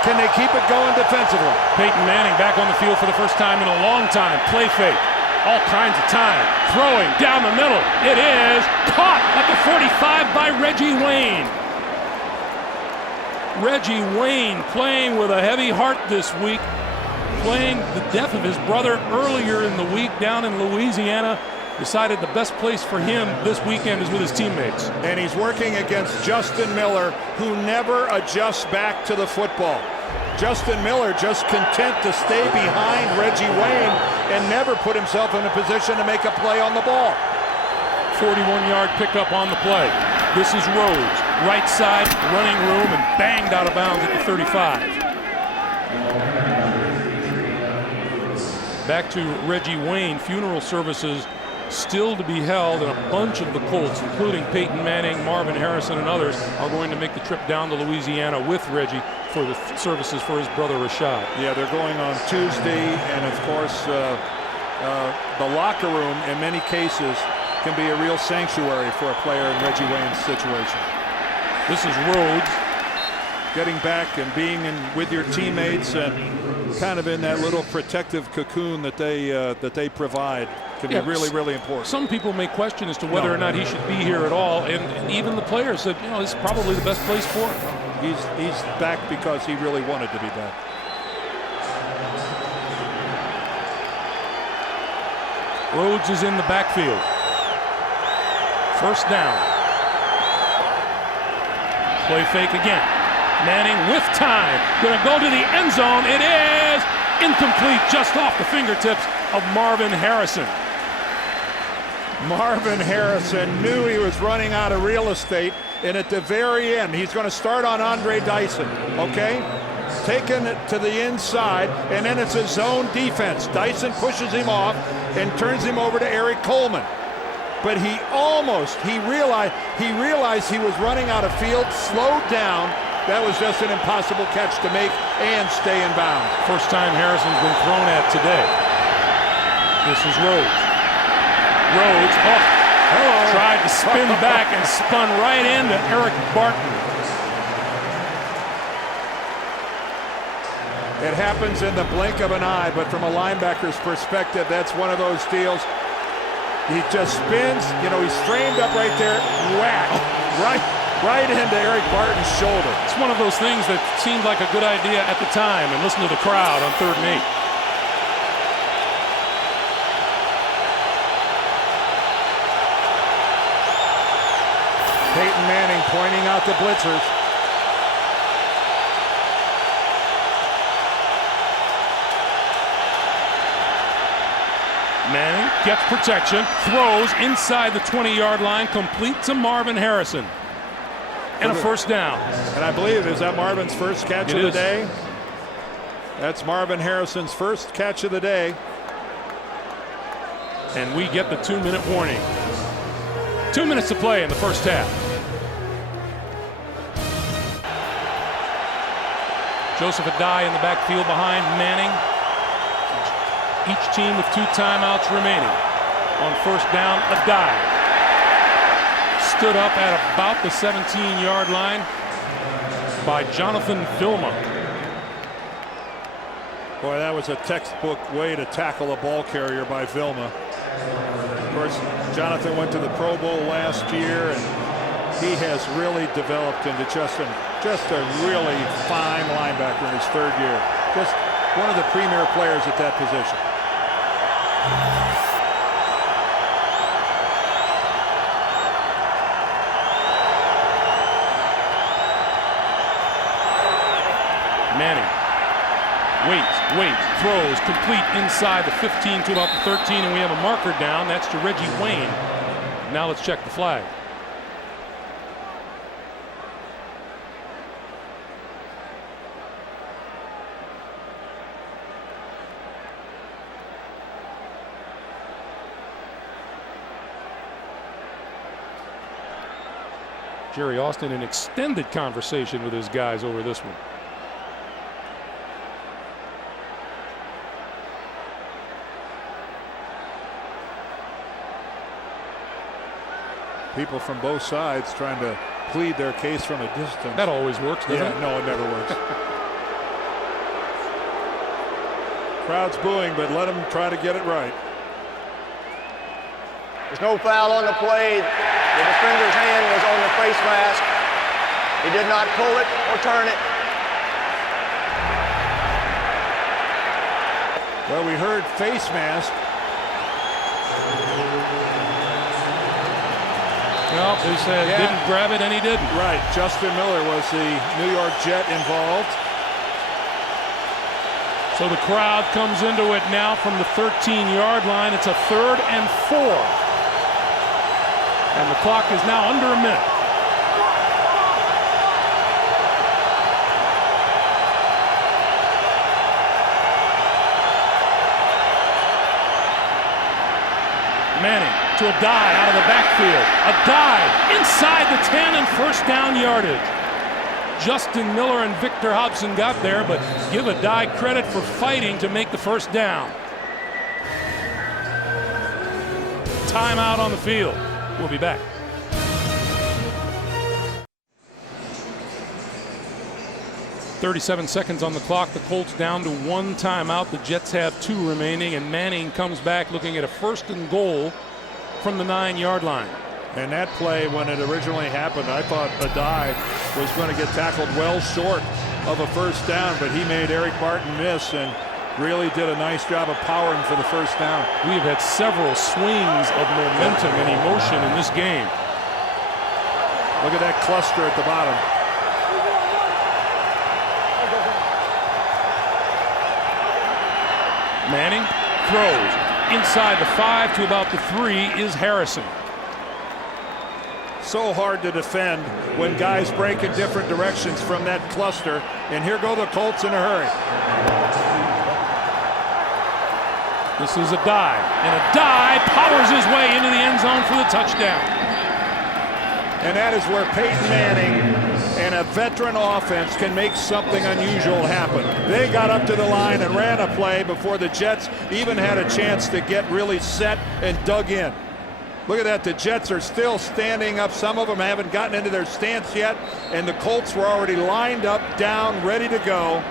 Can they keep it going defensively? Peyton Manning back on the field for the first time in a long time. Play fake. All kinds of time. Throwing down the middle. It is caught at the 45 by Reggie Wayne. Reggie Wayne playing with a heavy heart this week. Playing the death of his brother earlier in the week down in Louisiana. Decided the best place for him this weekend is with his teammates. And he's working against Justin Miller, who never adjusts back to the football. Justin Miller just content to stay behind Reggie Wayne and never put himself in a position to make a play on the ball. 41-yard pickup on the play. This is Rhodes, right side, running room, and banged out of bounds at the 35. Back to Reggie Wayne. Funeral services still to be held, and a bunch of the Colts, including Peyton Manning, Marvin Harrison, and others, are going to make the trip down to Louisiana with Reggie for the services for his brother Rashad. Yeah, they're going on Tuesday, and of course, the locker room, in many cases, can be a real sanctuary for a player in Reggie Wayne's situation. This is Rhodes. Getting back and being with your teammates and kind of in that little protective cocoon that they provide can be really important. Some people may question as to whether or not he should be here at all, and even the players said, this is probably the best place for him. He's back because he really wanted to be back. Rhodes is in the backfield. First down. Play fake again. Manning with time. Going to go to the end zone. It is incomplete, just off the fingertips of Marvin Harrison. Marvin Harrison knew he was running out of real estate, and at the very end, he's going to start on Andre Dyson, okay? Taking it to the inside, and then it's a zone defense. Dyson pushes him off and turns him over to Eric Coleman. But he realized he was running out of field, slowed down. That was just an impossible catch to make and stay in bounds. First time Harrison's been thrown at today. This is Rhodes. Rhodes tried to spin back and spun right into Eric Barton. It happens in the blink of an eye, but from a linebacker's perspective, that's one of those deals. He just spins, he's framed up right there, whack, right into Eric Barton's shoulder. It's one of those things that seemed like a good idea at the time, and listen to the crowd on 3rd and 8. Peyton Manning pointing out the blitzers. Manning gets protection, throws inside the 20-yard line, complete to Marvin Harrison. And a first down. And I believe, is that Marvin's first catch of the day? That's Marvin Harrison's first catch of the day. And we get the 2-minute warning. 2 minutes to play in the first half. Joseph Adai in the backfield behind Manning. Each team with 2 timeouts remaining. On first down, Adai stood up at about the 17-yard line by Jonathan Vilma. Boy, that was a textbook way to tackle a ball carrier by Vilma. Of course, Jonathan went to the Pro Bowl last year, and he has really developed into just a really fine linebacker in his 3rd year. Just one of the premier players at that position. Manning waits, throws, complete inside the 15 to about the 13, and we have a marker down. That's to Reggie Wayne. Now let's check the flag. Jerry Austin in extended conversation with his guys over this one. People from both sides trying to plead their case from a distance. That always works, doesn't it? No, it never works. Crowd's booing, but let them try to get it right. There's no foul on the play. The defender's hand was on the face mask. He did not pull it or turn it. Well, we heard face mask. Well, they said didn't grab it, and he didn't. Right. Justin Miller was the New York Jet involved. So the crowd comes into it now from the 13-yard line. It's a 3rd and 4. And the clock is now under a minute. Manning to a dive out of the backfield. A dive inside the 10 and first down yardage. Justin Miller and Victor Hobson got there, but give a die credit for fighting to make the first down. Timeout on the field. We'll be back. .37 seconds on the clock. The Colts down to 1 timeout. The Jets have 2 remaining, and Manning comes back looking at a 1st and goal from the 9-yard line. And that play, when it originally happened, I thought Adai was going to get tackled well short of a first down, but he made Eric Barton miss and really did a nice job of powering for the first down. We have had several swings of momentum and emotion in this game. Look at that cluster at the bottom. Manning throws inside the 5 to about the 3 is Harrison. So hard to defend when guys break in different directions from that cluster. And here go the Colts in a hurry. This is a dive, and a dive powers his way into the end zone for the touchdown. And that is where Peyton Manning and a veteran offense can make something unusual happen. They got up to the line and ran a play before the Jets even had a chance to get really set and dug in. Look at that. The Jets are still standing up. Some of them haven't gotten into their stance yet, and the Colts were already lined up, down, ready to go,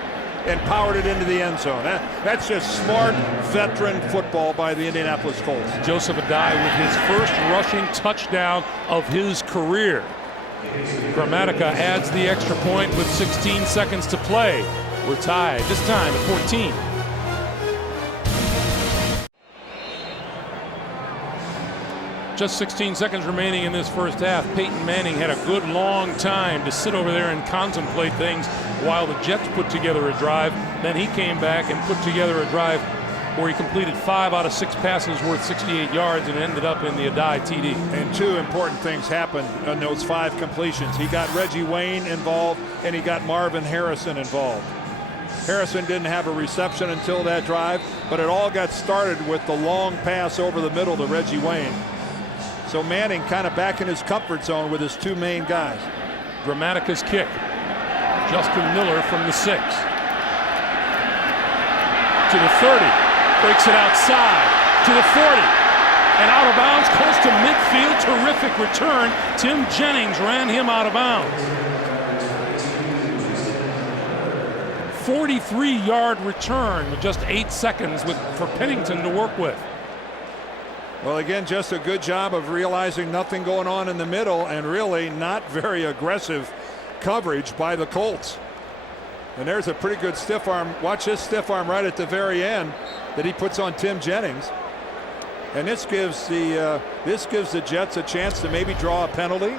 and powered it into the end zone. That's just smart veteran football by the Indianapolis Colts. Joseph Adai with his first rushing touchdown of his career. Gramatica adds the extra point with 16 seconds to play. We're tied, this time at 14. Just 16 seconds remaining in this first half. Peyton Manning had a good long time to sit over there and contemplate things while the Jets put together a drive. Then he came back and put together a drive where he completed 5 out of 6 passes worth 68 yards and ended up in the Adai TD. And 2 important things happened on those 5 completions. He got Reggie Wayne involved, and he got Marvin Harrison involved. Harrison didn't have a reception until that drive, but it all got started with the long pass over the middle to Reggie Wayne. So Manning kind of back in his comfort zone with his 2 main guys. Gramatica's kick. Justin Miller from the 6. To the 30. Breaks it outside. To the 40. And out of bounds, close to midfield. Terrific return. Tim Jennings ran him out of bounds. 43-yard return with just 8 seconds for Pennington to work with. Well, again, just a good job of realizing nothing going on in the middle, and really not very aggressive coverage by the Colts. And there's a pretty good stiff arm. Watch this stiff arm right at the very end that he puts on Tim Jennings. And this gives the Jets a chance to maybe draw a penalty.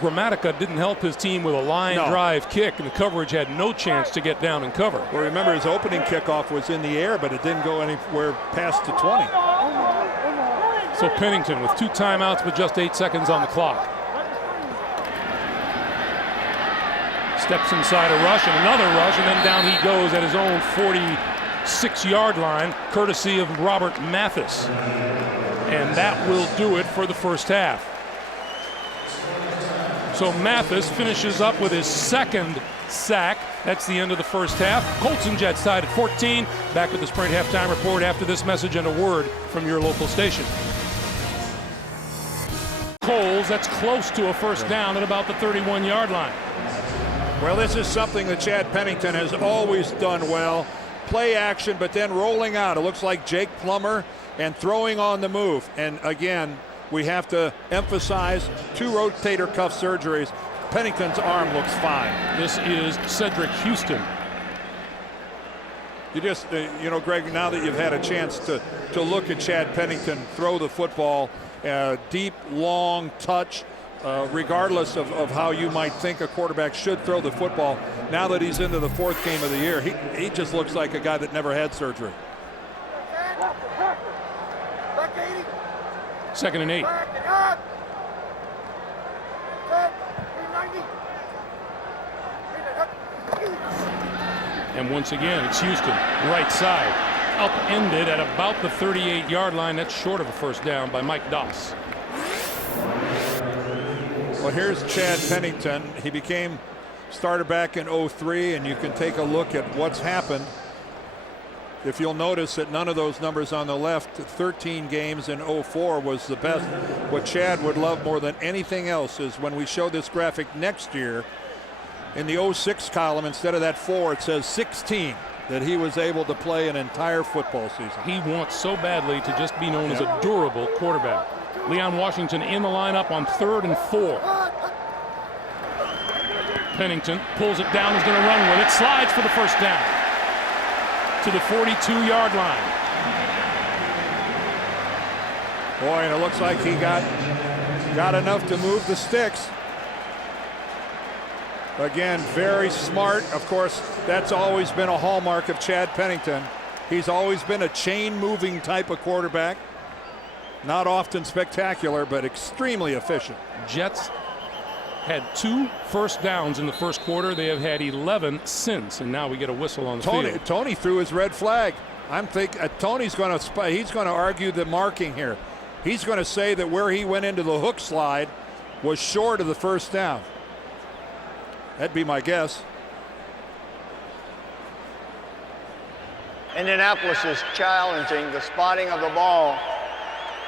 Gramatica didn't help his team with a line drive kick, and the coverage had no chance to get down and cover. Well, remember, his opening kickoff was in the air, but it didn't go anywhere past the 20. So Pennington with 2 timeouts with just 8 seconds on the clock. Steps inside a rush and another rush, and then down he goes at his own 46-yard line, courtesy of Robert Mathis. And that will do it for the first half. So Mathis finishes up with his 2nd sack. That's the end of the first half. Colts and Jets tied at 14. Back with the Sprint halftime report after this message and a word from your local station. Coles. That's close to a first down at about the 31-yard line. Well, this is something that Chad Pennington has always done well. Play action, but then rolling out. It looks like Jake Plummer and throwing on the move. And again, we have to emphasize 2 rotator cuff surgeries. Pennington's arm looks fine. This is Cedric Houston. You just, Greg, now that you've had a chance to look at Chad Pennington throw the football, deep, long touch, regardless of how you might think a quarterback should throw the football, now that he's into the 4th game of the year, he just looks like a guy that never had surgery. 2nd and 8. And once again, it's Houston, right side, upended at about the 38-yard line. That's short of a first down by Mike Doss. Well, here's Chad Pennington. He became starter back in 03, and you can take a look at what's happened. If you'll notice that none of those numbers on the left, 13 games in 04 was the best. What Chad would love more than anything else is when we show this graphic next year, in the 06 column, instead of that 4, it says 16, that he was able to play an entire football season. He wants so badly to just be known as a durable quarterback. Leon Washington in the lineup on 3rd and 4. Pennington pulls it down, he's going to run with it, slides for the first down to the 42-yard line. Boy, and it looks like he got enough to move the sticks. Again, very smart. Of course, that's always been a hallmark of Chad Pennington. He's always been a chain-moving type of quarterback. Not often spectacular, but extremely efficient. Jets had 2 first downs in the first quarter. They have had 11 since, and now we get a whistle on the field. Tony threw his red flag. I'm thinking Tony's going to argue the marking here. He's going to say that where he went into the hook slide was short of the first down. That'd be my guess. Indianapolis is challenging the spotting of the ball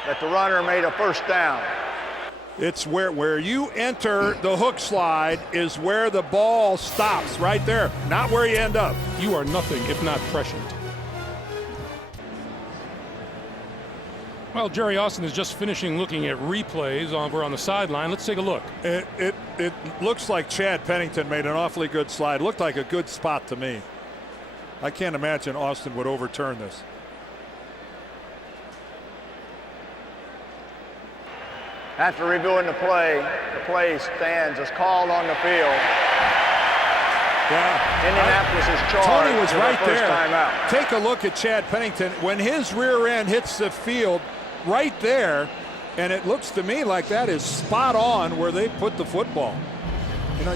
that the runner made a first down. It's where you enter the hook slide is where the ball stops, right there, not where you end up. You are nothing if not prescient. Well, Jerry Austin is just finishing looking at replays over on the sideline. Let's take a look. It looks like Chad Pennington made an awfully good slide. Looked like a good spot to me. I can't imagine Austin would overturn this. After reviewing the play stands as called on the field. Yeah. Indianapolis is charged. Tony was right there. Timeout. Take a look at Chad Pennington. When his rear end hits the field right there, and it looks to me like that is spot on where they put the football.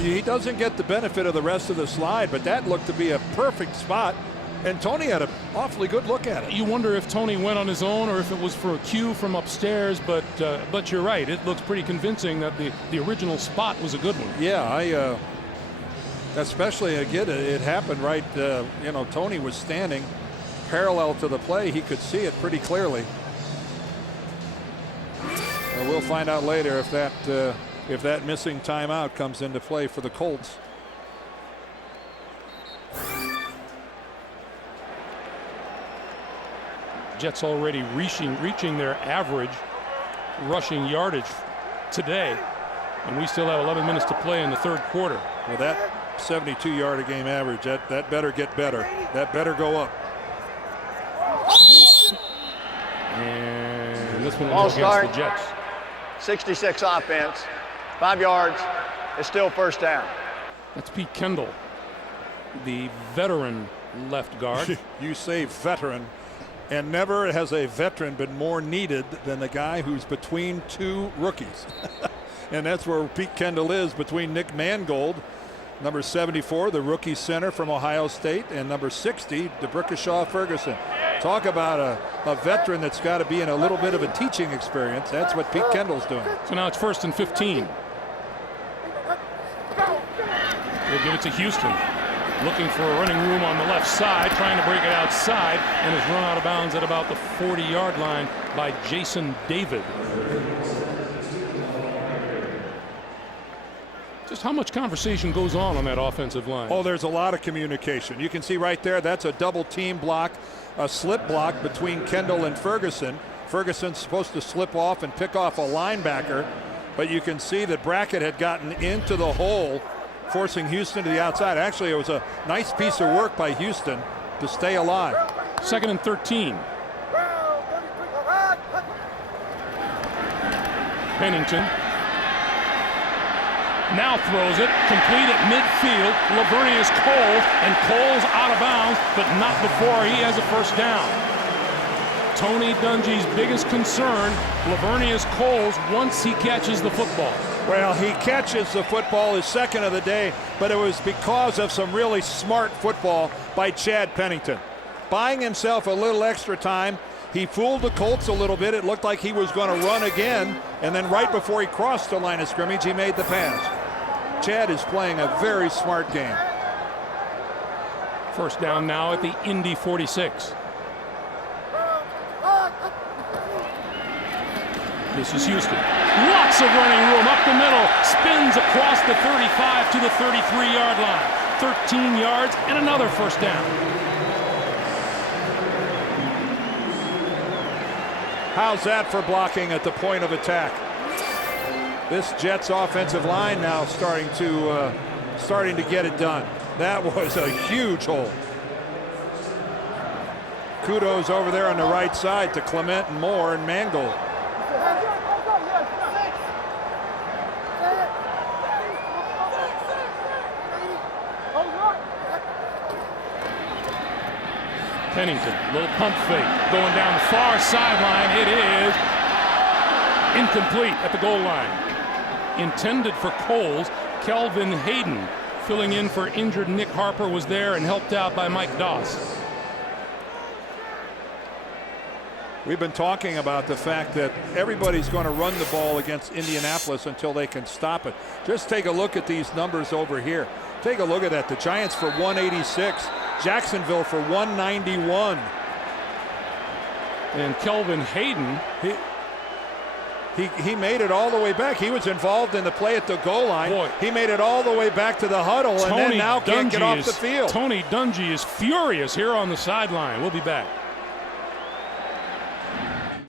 He doesn't get the benefit of the rest of the slide, but that looked to be a perfect spot. And Tony had an awfully good look at it. You wonder if Tony went on his own or if it was for a cue from upstairs, but you're right. It looks pretty convincing that the original spot was a good one. Yeah, especially again, it happened right. Tony was standing parallel to the play. He could see it pretty clearly. We'll find out later if that missing timeout comes into play for the Colts. Jets already reaching their average rushing yardage today, and we still have 11 minutes to play in the 3rd quarter. Well, that 72-yard a game average, that better get better. That better go up. And this one will Ball go against start. the Jets. 66 offense, 5 yards. It's still first down. That's Pete Kendall, the veteran left guard. You say veteran, and never has a veteran been more needed than the guy who's between 2 rookies. And that's where Pete Kendall is, between Nick Mangold, number 74, the rookie center from Ohio State, and number 60, DeBrickashaw Ferguson. Talk about a veteran that's got to be in a little bit of a teaching experience. That's what Pete Kendall's doing. So now it's 1st and 15. We'll give it to Houston. Looking for a running room on the left side, trying to break it outside, and is run out of bounds at about the 40-yard line by Jason David. How much conversation goes on that offensive line? Oh, there's a lot of communication. You can see right there, that's a double team block, a slip block between Kendall and Ferguson. Ferguson's supposed to slip off and pick off a linebacker, but you can see that Brackett had gotten into the hole, forcing Houston to the outside. Actually, it was a nice piece of work by Houston to stay alive. 2nd and 13. Pennington now throws it complete at midfield. Lavernius Coles, and Coles out of bounds, but not before he has a first down. Tony Dungy's biggest concern, Lavernius Coles, once he catches the football. Well, he catches the football, his second of the day, but it was because of some really smart football by Chad Pennington. Buying himself a little extra time. He fooled the Colts a little bit. It looked like he was going to run again, and then right before he crossed the line of scrimmage, he made the pass. Chad is playing a very smart game. First down now at the Indy 46. This is Houston. Lots of running room up the middle. Spins across the 35 to the 33-yard line. 13 yards and another first down. How's that for blocking at the point of attack? This Jets offensive line now starting to get it done. That was a huge hole. Kudos over there on the right side to Clement and Moore and Mangold. Pennington, little pump fake, going down the far sideline. It is incomplete at the goal line. Intended for Coles. Kelvin Hayden, filling in for injured Nick Harper, was there and helped out by Mike Doss. We've been talking about the fact that everybody's going to run the ball against Indianapolis until they can stop it. Just take a look at these numbers over here. Take a look at that. The Giants for 186. Jacksonville for 191. And Kelvin Hayden, he made it all the way back. He was involved in the play at the goal line. Boy. He made it all the way back to the huddle, and then now can't get off the field. Tony Dungy is furious here on the sideline. We'll be back.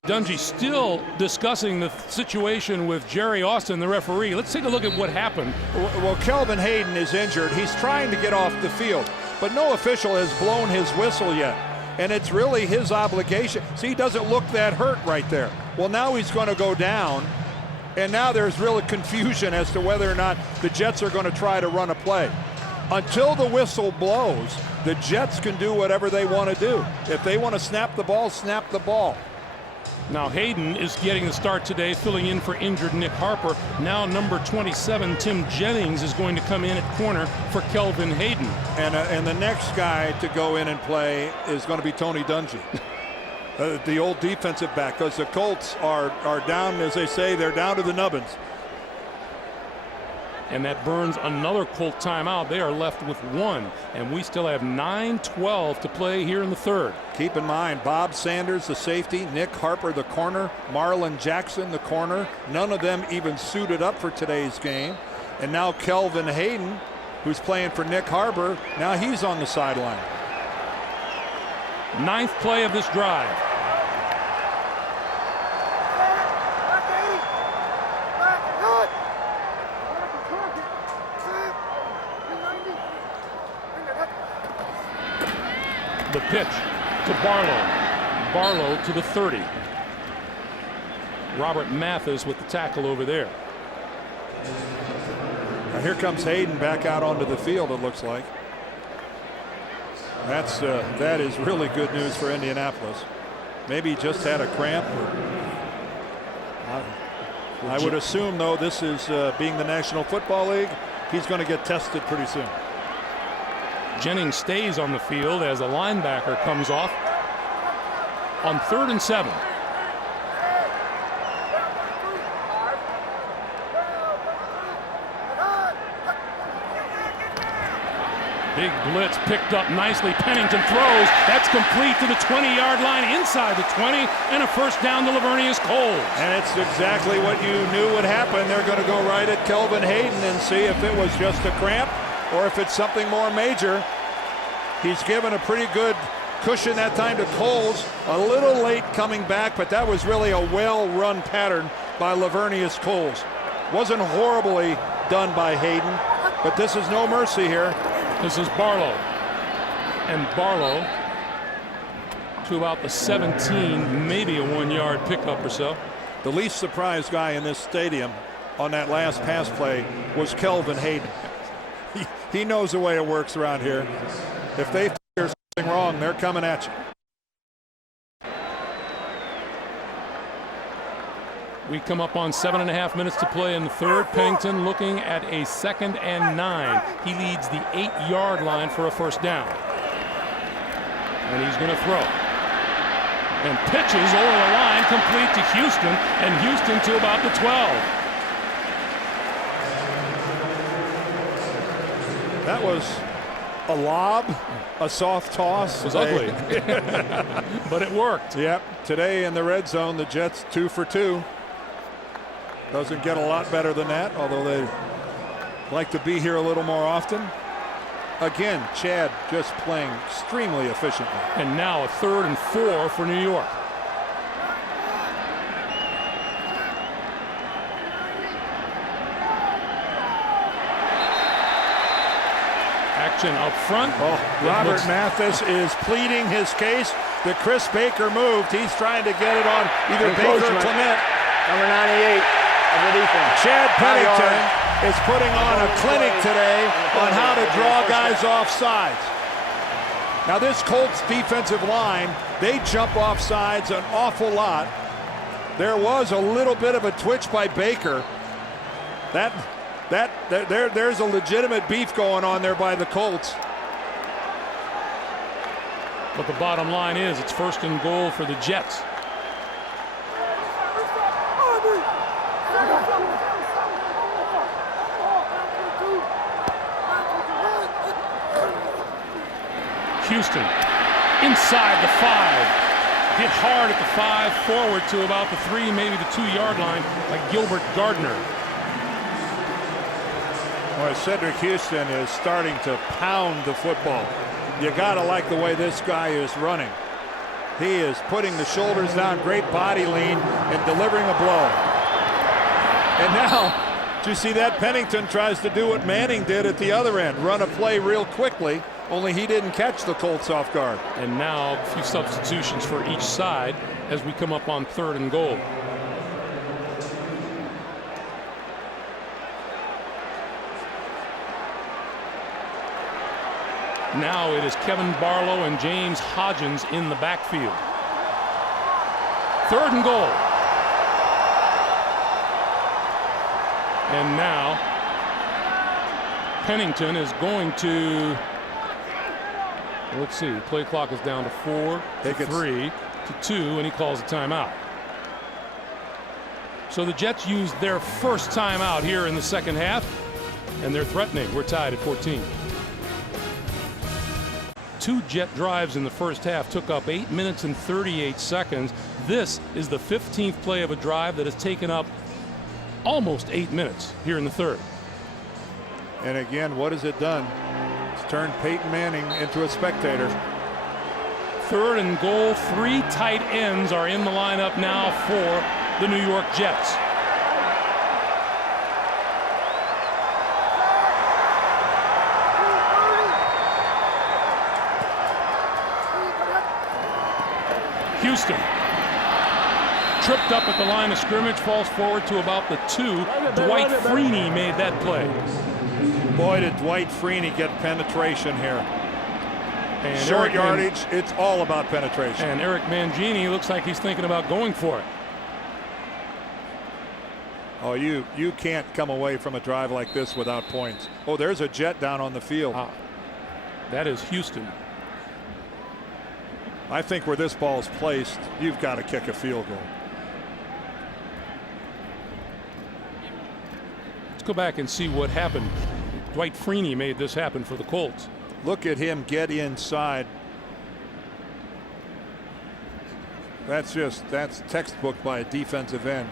Dungy still discussing the situation with Jerry Austin, the referee. Let's take a look at what happened. Well, Kelvin Hayden is injured. He's trying to get off the field, but no official has blown his whistle yet. And it's really his obligation. See, he doesn't look that hurt right there. Well, now he's going to go down, and now there's real confusion as to whether or not the Jets are going to try to run a play. Until the whistle blows, the Jets can do whatever they want to do. If they want to snap the ball, snap the ball. Now Hayden is getting the start today, filling in for injured Nick Harper. Now number 27, Tim Jennings, is going to come in at corner for Kelvin Hayden. And the next guy to go in and play is going to be Tony Dungy, the old defensive back, because the Colts are down, as they say, they're down to the nubbins. And that burns another Colt timeout. They are left with one, and we still have 9:12 to play here in the third. Keep in mind, Bob Sanders, the safety, Nick Harper, the corner, Marlon Jackson, the corner. None of them even suited up for today's game. And now Kelvin Hayden, who's playing for Nick Harper, now he's on the sideline. Ninth play of this drive. The pitch to Barlow. Barlow to the 30. Robert Mathis with the tackle over there. Now here comes Hayden back out onto the field, it looks like. That is really good news for Indianapolis. Maybe he just had a cramp. I would assume, though, this is being the National Football League, he's going to get tested pretty soon. Jennings stays on the field as a linebacker comes off on 3rd and 7. Big blitz picked up nicely. Pennington throws. That's complete to the 20-yard line, inside the 20, and a first down to Lavernius Coles. And it's exactly what you knew would happen. They're going to go right at Kelvin Hayden and see if it was just a cramp or if it's something more major. He's given a pretty good cushion that time to Coles. A little late coming back, but that was really a well-run pattern by Lavernius Coles. Wasn't horribly done by Hayden, but this is no mercy here. This is Barlow. And Barlow to about the 17, maybe a 1-yard pickup or so. The least surprised guy in this stadium on that last pass play was Kelvin Hayden. He knows the way it works around here. If they think there's something wrong, they're coming at you. We come up on 7.5 minutes to play in the third. Pennington looking at a 2nd and 9. He leads the 8-yard line for a first down. And he's going to throw. And pitches over the line, complete to Houston, and Houston to about the 12. That was a lob, a soft toss. It was ugly, but it worked. Yep. Today in the red zone, the Jets 2 for 2. Doesn't get a lot better than that, although they like to be here a little more often. Again, Chad just playing extremely efficiently. And now a 3rd and 4 for New York. Action up front. Oh, Robert Mathis is pleading his case. The Chris Baker moved. He's trying to get it on either Baker or Clement. Number 98 of the defense. Chad Pennington is putting on a clinic today on how to draw guys off sides. Now this Colts defensive line, they jump off sides an awful lot. There was a little bit of a twitch by Baker. There's a legitimate beef going on there by the Colts. But the bottom line is it's 1st and goal for the Jets. Houston inside the 5. Hit hard at the 5, forward to about the 3, maybe the 2-yard line by Gilbert Gardner. Well, Cedric Houston is starting to pound the football. You gotta like the way this guy is running. He is putting the shoulders down, great body lean, and delivering a blow. And now, do you see that? Pennington tries to do what Manning did at the other end, run a play real quickly, only he didn't catch the Colts off guard. And now a few substitutions for each side as we come up on 3rd and goal. Now it is Kevin Barlow and James Hodgins in the backfield. 3rd and goal. And now Pennington is going to, let's see, play clock is down to 4, to 3, to 2, and he calls a timeout. So the Jets used their first timeout here in the second half, and they're threatening. We're tied at 14. 2 Jet drives in the first half took up 8 minutes and 38 seconds. This is the 15th play of a drive that has taken up almost 8 minutes here in the third. And again, what has it done? It's turned Peyton Manning into a spectator. 3rd and goal. 3 tight ends are in the lineup now for the New York Jets. Houston tripped up at the line of scrimmage, falls forward to about the 2. Dwight Freeney made that play. Boy, did Dwight Freeney get penetration here. And Short yardage, it's all about penetration. And Eric Mangini looks like he's thinking about going for it. Oh, you can't come away from a drive like this without points. Oh, there's a Jet down on the field. That is Houston. I think where this ball is placed, you've got to kick a field goal. Let's go back and see what happened. Dwight Freeney made this happen for the Colts. Look at him get inside. That's textbook by a defensive end.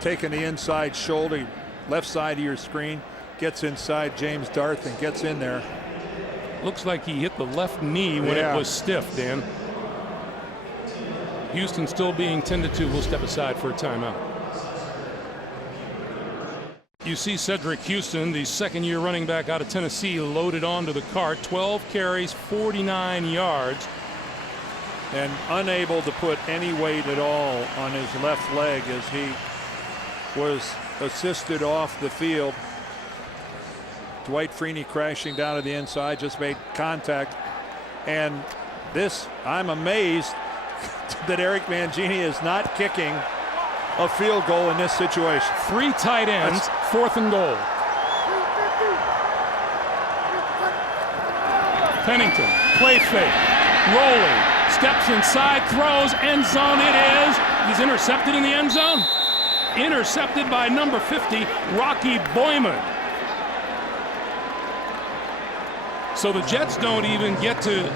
Taking the inside shoulder, left side of your screen, gets inside James Darth and gets in there. Looks like he hit the left knee when it was stiff, Dan. Houston still being tended to. We'll step aside for a timeout. You see Cedric Houston, the second-year running back out of Tennessee, loaded onto the cart. 12 carries, 49 yards. And unable to put any weight at all on his left leg as he was assisted off the field. Dwight Freeney crashing down to the inside, just made contact. And this, I'm amazed that Eric Mangini is not kicking a field goal in this situation. 3 tight ends, 4th and goal. Pennington, play fake, rolling, steps inside, throws, end zone it is. He's intercepted in the end zone. Intercepted by number 50, Rocky Boyman. So the Jets don't even get to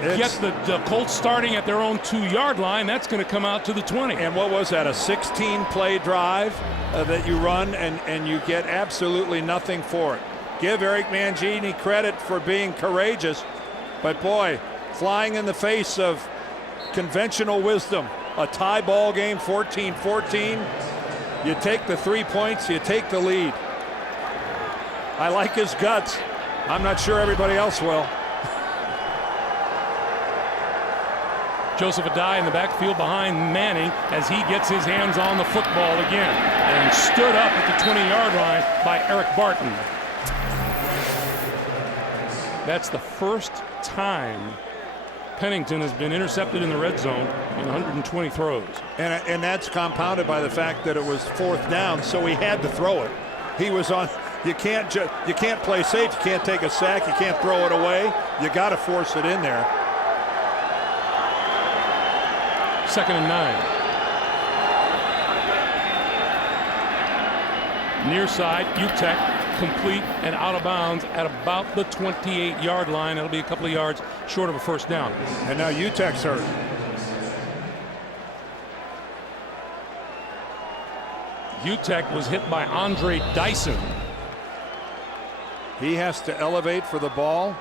get the Colts starting at their own 2-yard line. That's going to come out to the 20. And what was that, a 16-play drive that you run and you get absolutely nothing for it. Give Eric Mangini credit for being courageous, but boy, flying in the face of conventional wisdom. A tie ball game, 14-14. You take the 3 points, you take the lead. I like his guts. I'm not sure everybody else will. Joseph Adai in the backfield behind Manning as he gets his hands on the football again and stood up at the 20-yard line by Eric Barton. That's the first time Pennington has been intercepted in the red zone in 120 throws. And that's compounded by the fact that it was 4th down, so he had to throw it. He was on. You can't play safe. You can't take a sack. You can't throw it away. You got to force it in there. 2nd and 9. Near side, UTEC complete and out of bounds at about the 28-yard line. It'll be a couple of yards short of a first down. And now UTEC's hurt. UTEC was hit by Andre Dyson. He has to elevate for the ball.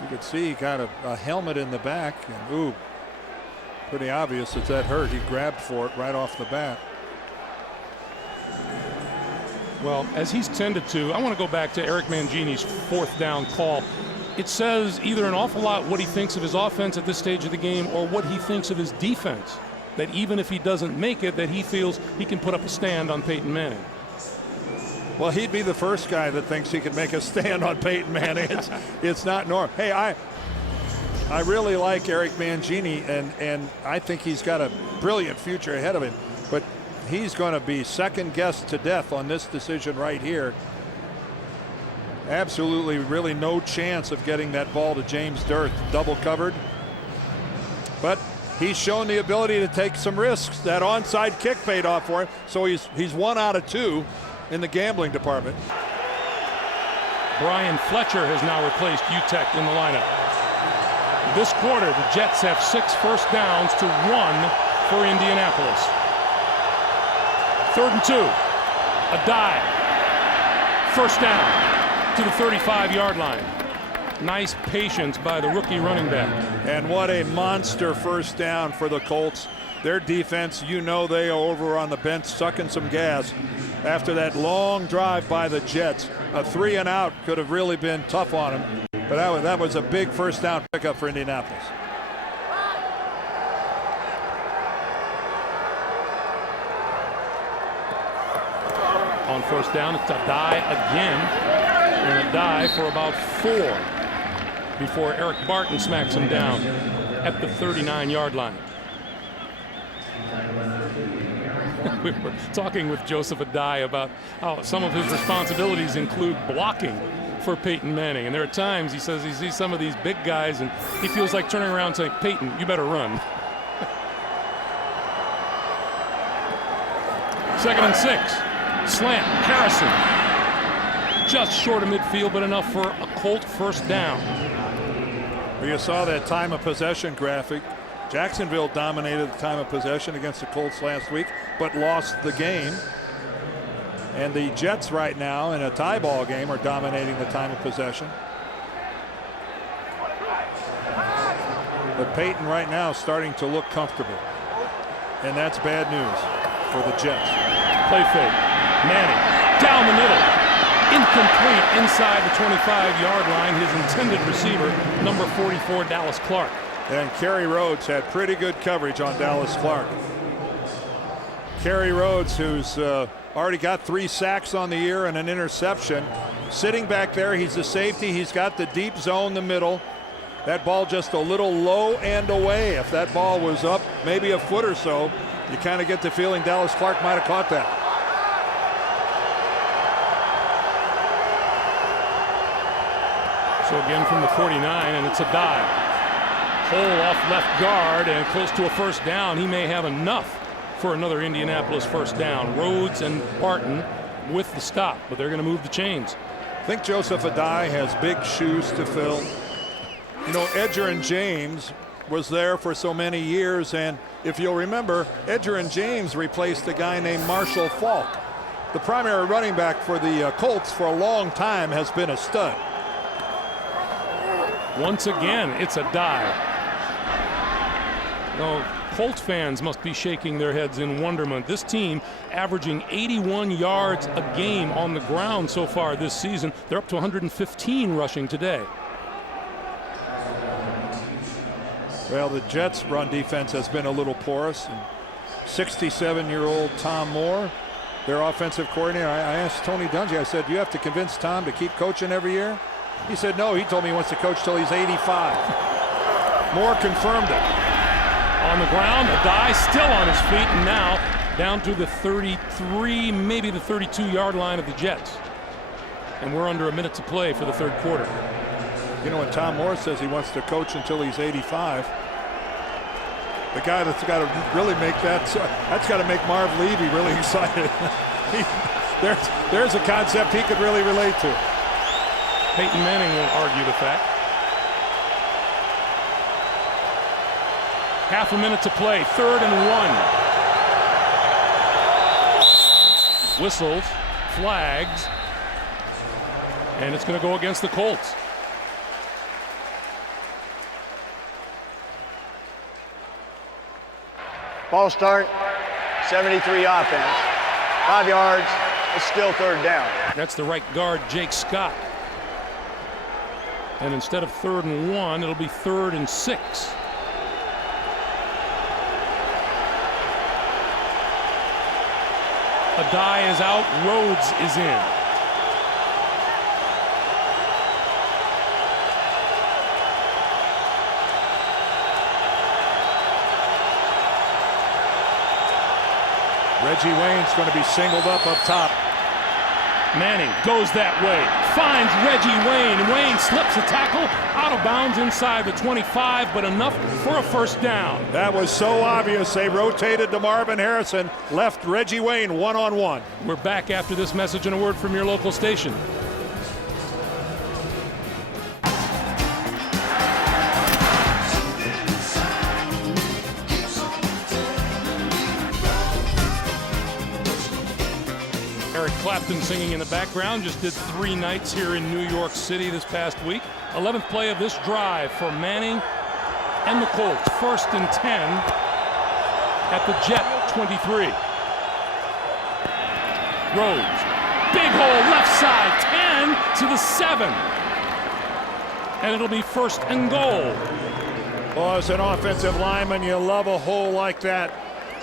You could see he got a helmet in the back, and ooh, pretty obvious that hurt. He grabbed for it right off the bat. Well, as he's tended to, I want to go back to Eric Mangini's 4th down call. It says either an awful lot what he thinks of his offense at this stage of the game or what he thinks of his defense. That even if he doesn't make it, that he feels he can put up a stand on Peyton Manning. Well, he'd be the first guy that thinks he can make a stand on Peyton Manning. It's not normal. Hey, I really like Eric Mangini, and I think he's got a brilliant future ahead of him. But he's going to be second-guessed to death on this decision right here. Absolutely, really no chance of getting that ball to James Darth, double covered. But he's shown the ability to take some risks. That onside kick paid off for him, so he's 1 out of 2 in the gambling department. Brian Fletcher has now replaced UTEC in the lineup. This quarter, the Jets have 6 first downs to 1 for Indianapolis. 3rd and 2. A dive. First down to the 35-yard line. Nice patience by the rookie running back. And what a monster first down for the Colts. Their defense, you know, they are over on the bench sucking some gas after that long drive by the Jets. A 3 and out could have really been tough on them. But that was a big first down pickup for Indianapolis. On first down, it's a dive again. And a dive for about 4 before Eric Barton smacks him down at the 39-yard line. We were talking with Joseph Adai about how some of his responsibilities include blocking for Peyton Manning. And there are times, he says, he sees some of these big guys and he feels like turning around and saying, Peyton, you better run. 2nd and 6. Slant. Harrison. just short of midfield, but enough for a Colt first down. Well, you saw that time of possession graphic. Jacksonville dominated the time of possession against the Colts last week, but lost the game. And the Jets right now in a tie ball game are dominating the time of possession. But Peyton right now is starting to look comfortable. And that's bad news for the Jets. Play fake. Manning down the middle. Incomplete inside the 25-yard line. His intended receiver, number 44, Dallas Clark. And Kerry Rhodes had pretty good coverage on Dallas Clark. Kerry Rhodes, who's already got 3 sacks on the year and an interception. Sitting back there, he's the safety. He's got the deep zone, the middle. That ball just a little low and away. If that ball was up maybe a foot or so, you kind of get the feeling Dallas Clark might have caught that. So again from the 49, and it's a dive. Hole off left guard and close to a first down. He may have enough for another Indianapolis first down. Rhodes and Barton with the stop, but they're going to move the chains. I think Joseph Adai has big shoes to fill. You know, Edgerrin James was there for so many years, and if you'll remember, Edgerrin James replaced a guy named Marshall Faulk. The primary running back for the Colts for a long time has been a stud. Once again, it's a dive. No, Colts fans must be shaking their heads in wonderment. This team averaging 81 yards a game on the ground so far this season. They're up to 115 rushing today. Well, the Jets' run defense has been a little porous. 67-year-old Tom Moore, their offensive coordinator. I asked Tony Dungy, I said, "Do you have to convince Tom to keep coaching every year?" He said, "No, he told me he wants to coach till he's 85. Moore confirmed it. On the ground, Adai still on his feet, and now down to the 33, maybe the 32-yard line of the Jets. And we're under a minute to play for the third quarter. You know, when Tom Moore says he wants to coach until he's 85, the guy that's got to really make that's got to make Marv Levy really excited. There's a concept he could really relate to. Peyton Manning won't argue the fact. Half a minute to play, 3rd and 1. Whistles, flags, and it's going to go against the Colts. Ball start, 73 offense. 5 yards, it's still 3rd down. That's the right guard, Jake Scott. And instead of 3rd and 1, it'll be 3rd and 6. Adai is out, Rhodes is in. Reggie Wayne's going to be singled up top. Manning goes that way, finds Reggie Wayne. Wayne slips a tackle out of bounds inside the 25, but enough for a first down. That was so obvious. They rotated to Marvin Harrison, left Reggie Wayne one-on-one. We're back after this message and a word from your local station. Clapton singing in the background. Just did 3 nights here in New York City this past week. 11th play of this drive for Manning and the Colts. 1st and 10 at the Jet 23. Rhodes, big hole left side, 10 to the 7. And it'll be 1st and goal. Well, as an offensive lineman, you love a hole like that.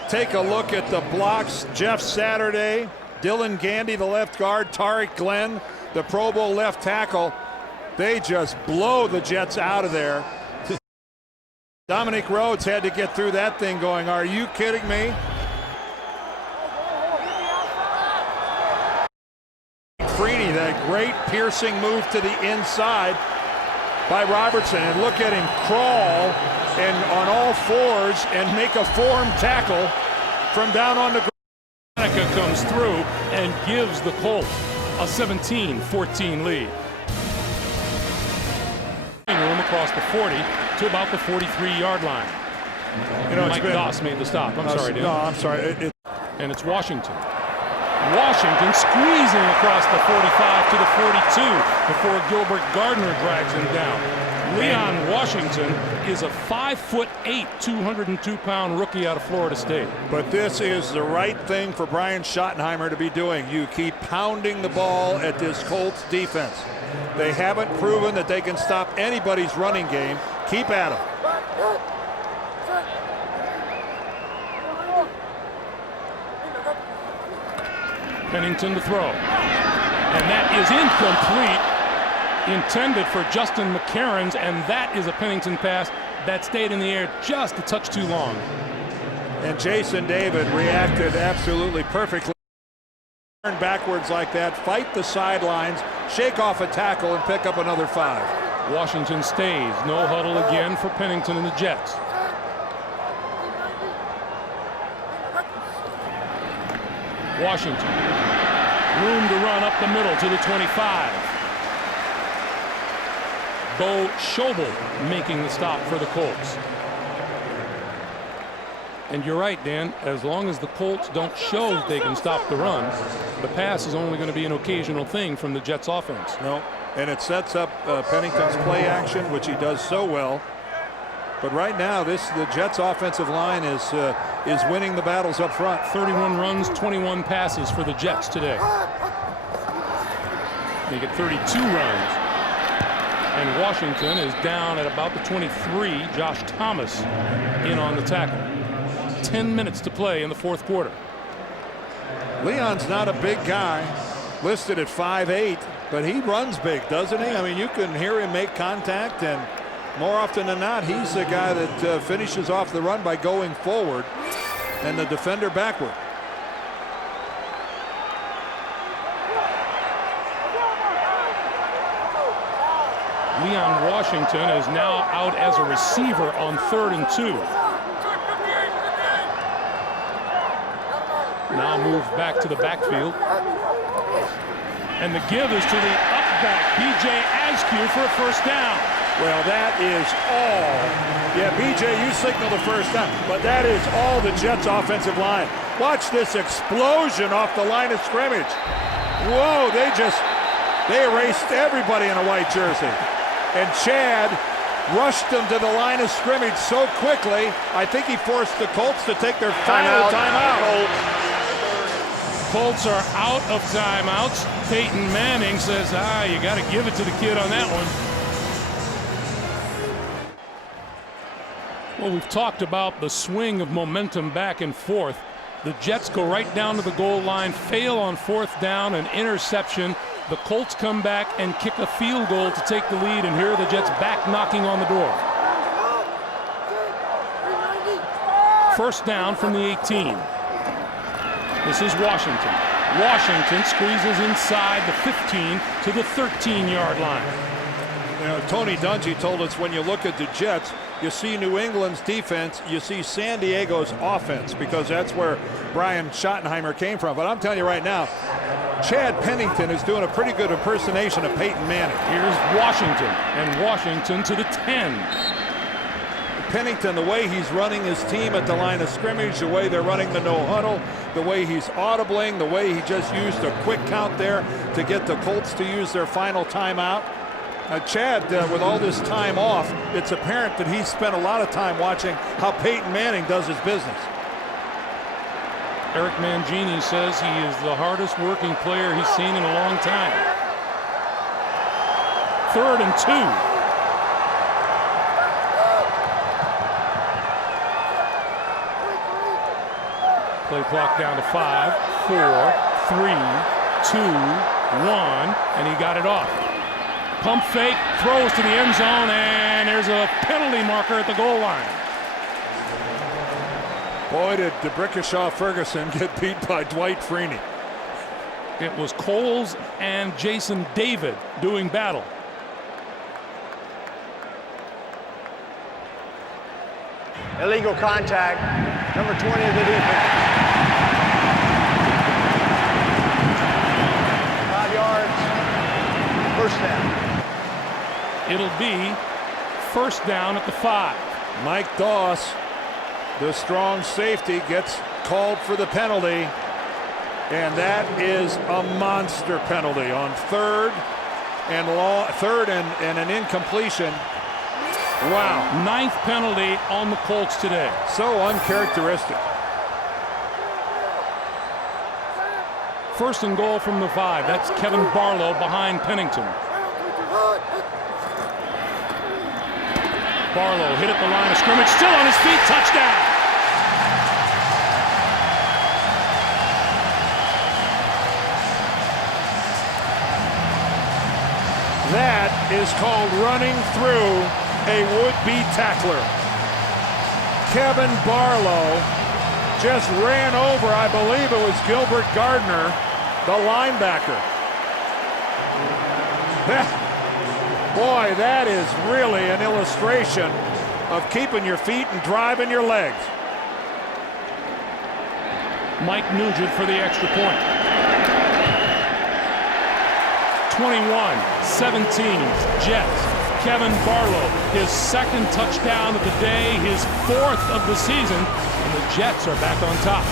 Take a look at the blocks. Jeff Saturday, Dylan Gandy, the left guard, Tariq Glenn, the Pro Bowl left tackle. They just blow the Jets out of there. Dominique Rhodes had to get through that thing going, "Are you kidding me?" Freeney, that great piercing move to the inside by Robertson. And look at him crawl and on all fours and make a form tackle from down on the ground. Comes through and gives the Colts a 17-14 lead. Room across the 40 to about the 43-yard line. You know, Mike Doss made the stop. I'm sorry, Dan. No, I'm sorry. And it's Washington. Washington squeezing across the 45 to the 42 before Gilbert Gardner drags him down. Leon Washington is a 5'8", 202-pound rookie out of Florida State. But this is the right thing for Brian Schottenheimer to be doing. You keep pounding the ball at this Colts defense. They haven't proven that they can stop anybody's running game. Keep at them. Pennington to throw. And that is incomplete. Intended for Justin McCarron's, and that is a Pennington pass that stayed in the air just a touch too long. And Jason David reacted absolutely perfectly. Turn backwards like that, fight the sidelines, shake off a tackle, and pick up another 5. Washington stays. No huddle again for Pennington and the Jets. Washington. Room to run up the middle to the 25. Bo Schobel making the stop for the Colts. And you're right, Dan, as long as the Colts don't show they can stop the run, the pass is only going to be an occasional thing from the Jets offense. No, and it sets up Pennington's play action, which he does so well. But right now, the Jets offensive line is winning the battles up front. 31 runs, 21 passes for the Jets today. They get 32 runs. And Washington is down at about the 23. Josh Thomas in on the tackle. 10 minutes to play in the fourth quarter. Leon's not a big guy, listed at 5'8", but he runs big, doesn't he? I mean, you can hear him make contact, and more often than not, he's the guy that finishes off the run by going forward and the defender backward. Leon Washington is now out as a receiver on 3rd and 2. Now moved back to the backfield. And the give is to the up back, B.J. Askew, for a first down. Well, that is all. Yeah, B.J., you signal the first down, but that is all the Jets offensive line. Watch this explosion off the line of scrimmage. Whoa, they erased everybody in a white jersey. And Chad rushed them to the line of scrimmage so quickly, I think he forced the Colts to take their final timeout. Colts are out of timeouts. Peyton Manning says, you got to give it to the kid on that one. Well, we've talked about the swing of momentum back and forth. The Jets go right down to the goal line, fail on 4th down, an interception. The Colts come back and kick a field goal to take the lead, and here are the Jets back knocking on the door. First down from the 18. This is Washington. Washington squeezes inside the 15 to the 13-yard line. You know, Tony Dungy told us when you look at the Jets, you see New England's defense, you see San Diego's offense, because that's where Brian Schottenheimer came from. But I'm telling you right now, Chad Pennington is doing a pretty good impersonation of Peyton Manning. Here's Washington, and Washington to the 10. Pennington, the way he's running his team at the line of scrimmage, the way they're running the no huddle, the way he's audibling, the way he just used a quick count there to get the Colts to use their final timeout. Chad, with all this time off, it's apparent that he's spent a lot of time watching how Peyton Manning does his business. Eric Mangini says he is the hardest working player he's seen in a long time. 3rd and 2. Play clock down to 5, 4, 3, 2, 1, and he got it off. Pump fake, throws to the end zone, and there's a penalty marker at the goal line. Boy, did DeBrickashaw Ferguson get beat by Dwight Freeney. It was Coles and Jason David doing battle. Illegal contact, number 20 of the defense. 5 yards. first down. It'll be first down at the 5. Mike Doss, the strong safety, gets called for the penalty, and that is a monster penalty on third and an incompletion. Wow. 9th penalty on the Colts today. So uncharacteristic. First and goal from the 5. That's Kevin Barlow behind Pennington. Barlow hit at the line of scrimmage, still on his feet, touchdown. That is called running through a would-be tackler. Kevin Barlow just ran over, I believe it was Gilbert Gardner, the linebacker. Boy, that is really an illustration of keeping your feet and driving your legs. Mike Nugent for the extra point. 21-17, Jets. Kevin Barlow, his 2nd touchdown of the day, his 4th of the season, and the Jets are back on top.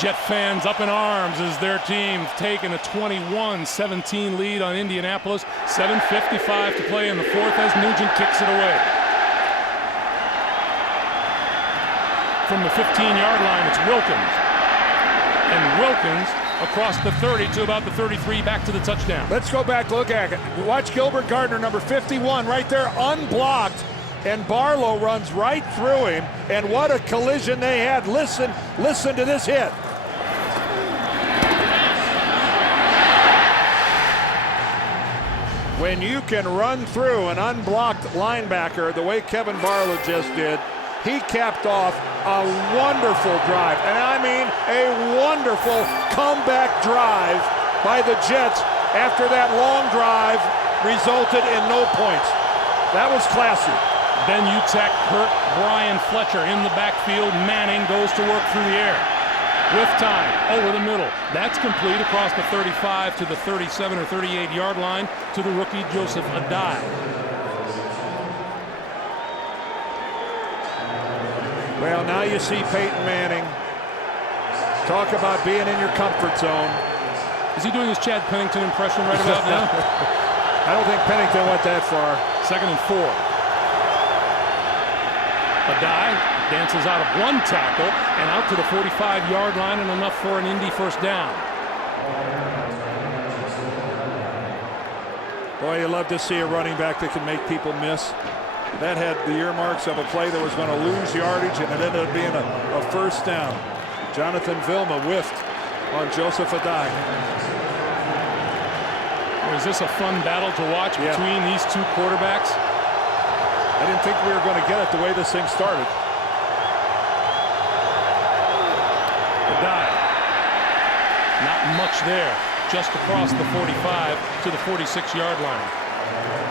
Jet fans up in arms as their team taking a 21-17 lead on Indianapolis. 7:55 to play in the 4th as Nugent kicks it away. From the 15-yard line, it's Wilkins. And Wilkins across the 30 to about the 33, back to the touchdown. Let's go back, look at it. Watch Gilbert Gardner, number 51, right there, unblocked. And Barlow runs right through him. And what a collision they had. Listen to this hit. When you can run through an unblocked linebacker the way Kevin Barlow just did, he capped off a wonderful drive. And I mean a wonderful comeback drive by the Jets after that long drive resulted in no points. That was classy. Ben Utek hurt Brian Fletcher in the backfield. Manning goes to work through the air. With time, over the middle. That's complete across the 35 to the 37 or 38-yard line to the rookie Joseph Adai. Well, now you see Peyton Manning. Talk about being in your comfort zone. Is he doing his Chad Pennington impression right about now? I don't think Pennington went that far. 2nd and 4. Adai dances out of one tackle and out to the 45-yard line, and enough for an Indy first down. Boy, you love to see a running back that can make people miss. That had the earmarks of a play that was going to lose yardage, and it ended up being a first down. Jonathan Vilma whiffed on Joseph Adai. Was this a fun battle to watch between these two quarterbacks? I didn't think we were going to get it the way this thing started. Adai. Not much there. Just across the 45 to the 46-yard line.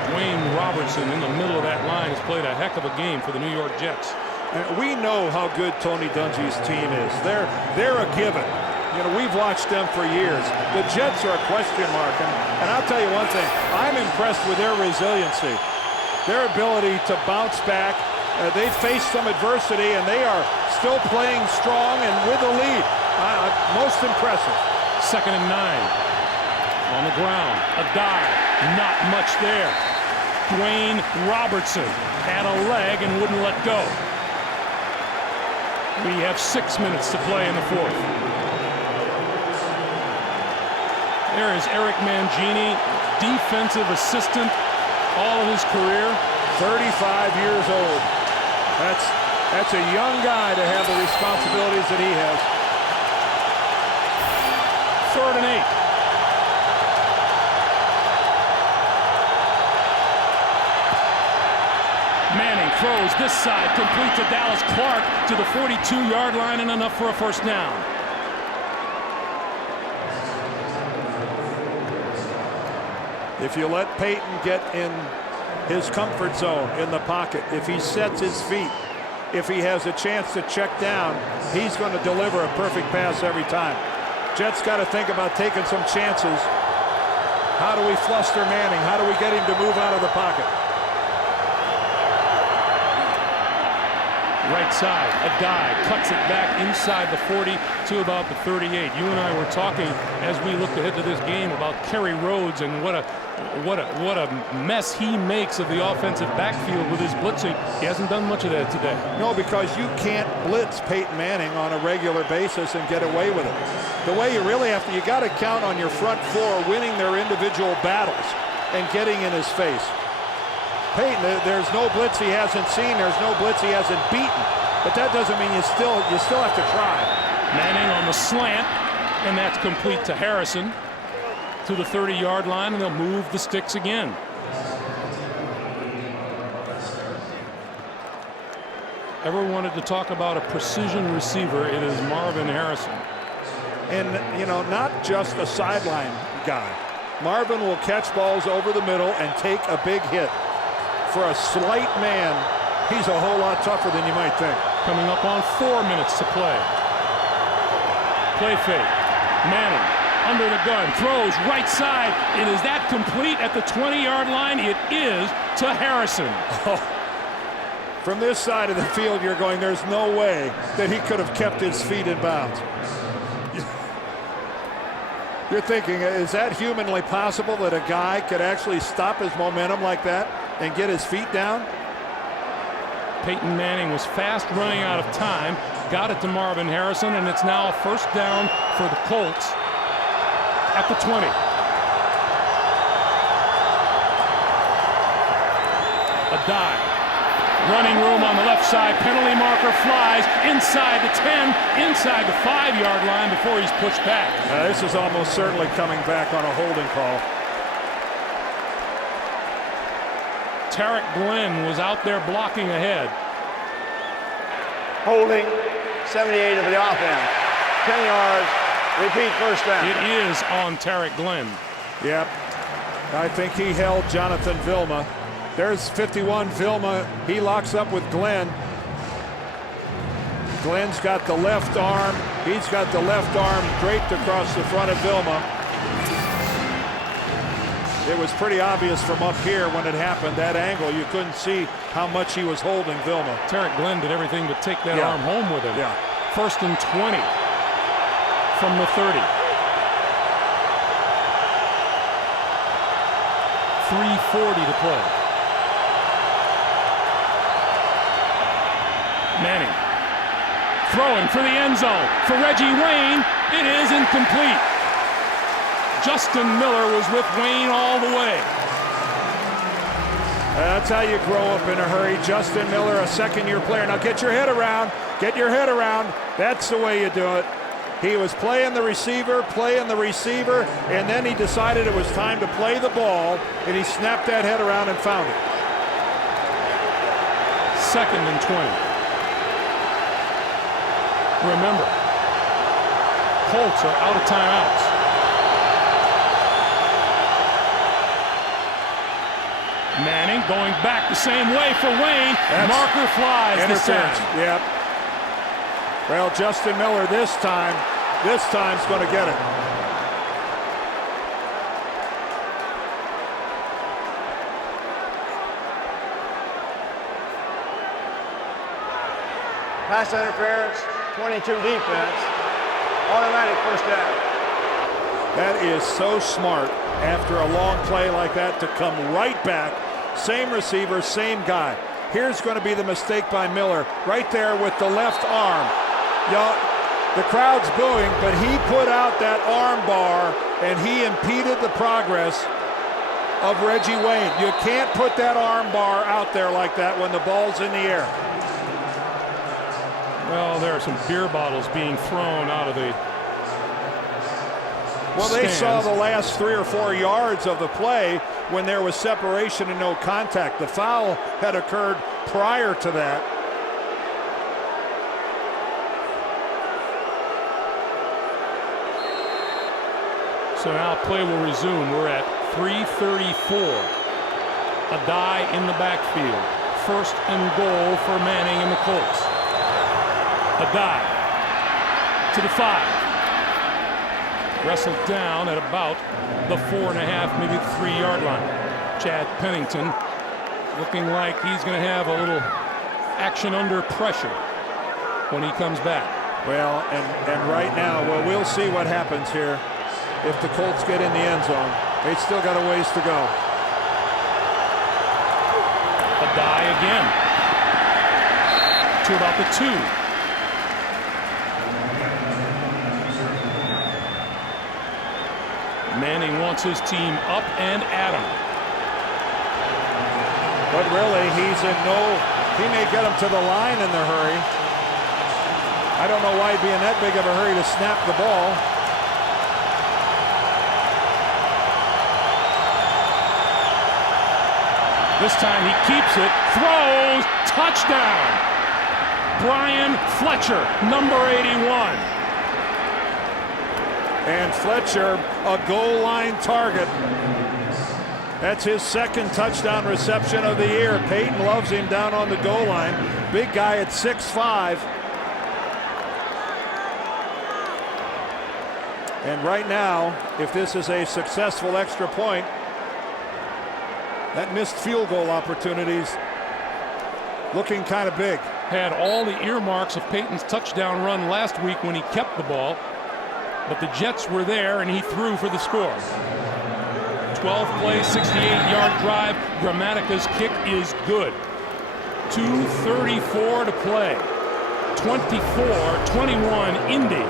Dwayne Robertson in the middle of that line has played a heck of a game for the New York Jets. And we know how good Tony Dungy's team is. They're a given. You know, we've watched them for years. The Jets are a question mark. And I'll tell you one thing. I'm impressed with their resiliency. Their ability to bounce back. They've faced some adversity, and they are still playing strong and with a lead. Most impressive. 2nd and 9. On the ground, Adai, not much there. Dwayne Robertson had a leg and wouldn't let go. We have 6 minutes to play in the 4th. There is Eric Mangini, defensive assistant all of his career. 35 years old. That's a young guy to have the responsibilities that he has. 3rd and 8. Manning throws this side, complete to Dallas Clark to the 42-yard line, and enough for a first down. If you let Peyton get in his comfort zone in the pocket, if he sets his feet, if he has a chance to check down, he's going to deliver a perfect pass every time. Jets got to think about taking some chances. How do we fluster Manning? How do we get him to move out of the pocket? Right side, a dive, cuts it back inside the 40 to about the 38. You and I were talking as we looked ahead to this game about Kerry Rhodes and what a mess he makes of the offensive backfield with his blitzing. He hasn't done much of that today. No, because you can't blitz Peyton Manning on a regular basis and get away with it. The way you really have to, you got to count on your front four winning their individual battles and getting in his face. Peyton, there's no blitz he hasn't seen. There's no blitz he hasn't beaten. But that doesn't mean you still have to try. Manning on the slant, and that's complete to Harrison to the 30-yard line, and they'll move the sticks again. Ever wanted to talk about a precision receiver, it is Marvin Harrison. And, you know, not just a sideline guy. Marvin will catch balls over the middle and take a big hit. For a slight man, he's a whole lot tougher than you might think. Coming up on 4 minutes to play. Play fake. Manning under the gun, throws right side. It is that complete at the 20-yard line. It is to Harrison. Oh. From this side of the field, you're going, there's no way that he could have kept his feet in bounds. You're thinking, is that humanly possible that a guy could actually stop his momentum like that and get his feet down? Peyton Manning was fast running out of time, got it to Marvin Harrison, and it's now a first down for the Colts at the 20. A dive. Running room on the left side. Penalty marker flies inside the 10, inside the 5-yard line before he's pushed back. This is almost certainly coming back on a holding call. Tarek Glenn was out there blocking ahead. Holding, 78 of the offense. 10 yards, repeat first down. It is on Tarek Glenn. Yep. I think he held Jonathan Vilma. There's 51 Vilma. He locks up with Glenn. Glenn's got the left arm. He's got the left arm draped across the front of Vilma. It was pretty obvious from up here when it happened, that angle. You couldn't see how much he was holding Vilma. Tarek Glenn did everything but take that arm home with him. Yeah. First and 20 from the 30. 3:40 to play. Manning throwing for the end zone for Reggie Wayne. It is incomplete. Justin Miller was with Wayne all the way. That's how you grow up in a hurry. Justin Miller, a second-year player. Now get your head around. Get your head around. That's the way you do it. He was playing the receiver, and then he decided it was time to play the ball, and he snapped that head around and found it. Second and 20. Remember, Colts are out of timeouts. Manning going back the same way for Wayne. Marker flies. Interference. Yep. Well, Justin Miller this time's going to get it. Pass interference, 22 defense, automatic first down. That is so smart after a long play like that to come right back. Same receiver, same guy. Here's going to be the mistake by Miller right there with the left arm. The crowd's booing, but he put out that arm bar and he impeded the progress of Reggie Wayne. You can't put that arm bar out there like that when the ball's in the air. Well, there are some beer bottles being thrown out of the They stands. saw the last 3 or 4 yards of the play when there was separation and no contact. The foul had occurred prior to that. So now play will resume. We're at 3:34. A die in the backfield. First and goal for Manning and the Colts. A dive to the 5. wrestled down at about the 4.5, maybe the 3-yard line. Chad Pennington looking like he's going to have a little action under pressure when he comes back. Well, and right now, well, we'll see what happens here if the Colts get in the end zone. They still got a ways to go. A die again to about the 2. Manning wants his team up and at him. But really, he may get him to the line in the hurry. I don't know why he'd be in that big of a hurry to snap the ball. This time he keeps it, throws, touchdown. Brian Fletcher, number 81. And Fletcher, a goal line target. That's his second touchdown reception of the year. Peyton loves him down on the goal line. Big guy at 6'5". And right now, if this is a successful extra point, that missed field goal opportunities looking kind of big. Had all the earmarks of Peyton's touchdown run last week when he kept the ball, but the Jets were there and he threw for the score. 12-play, 68-yard drive. Grammatica's kick is good. 2:34 to play. 24-21 Indy.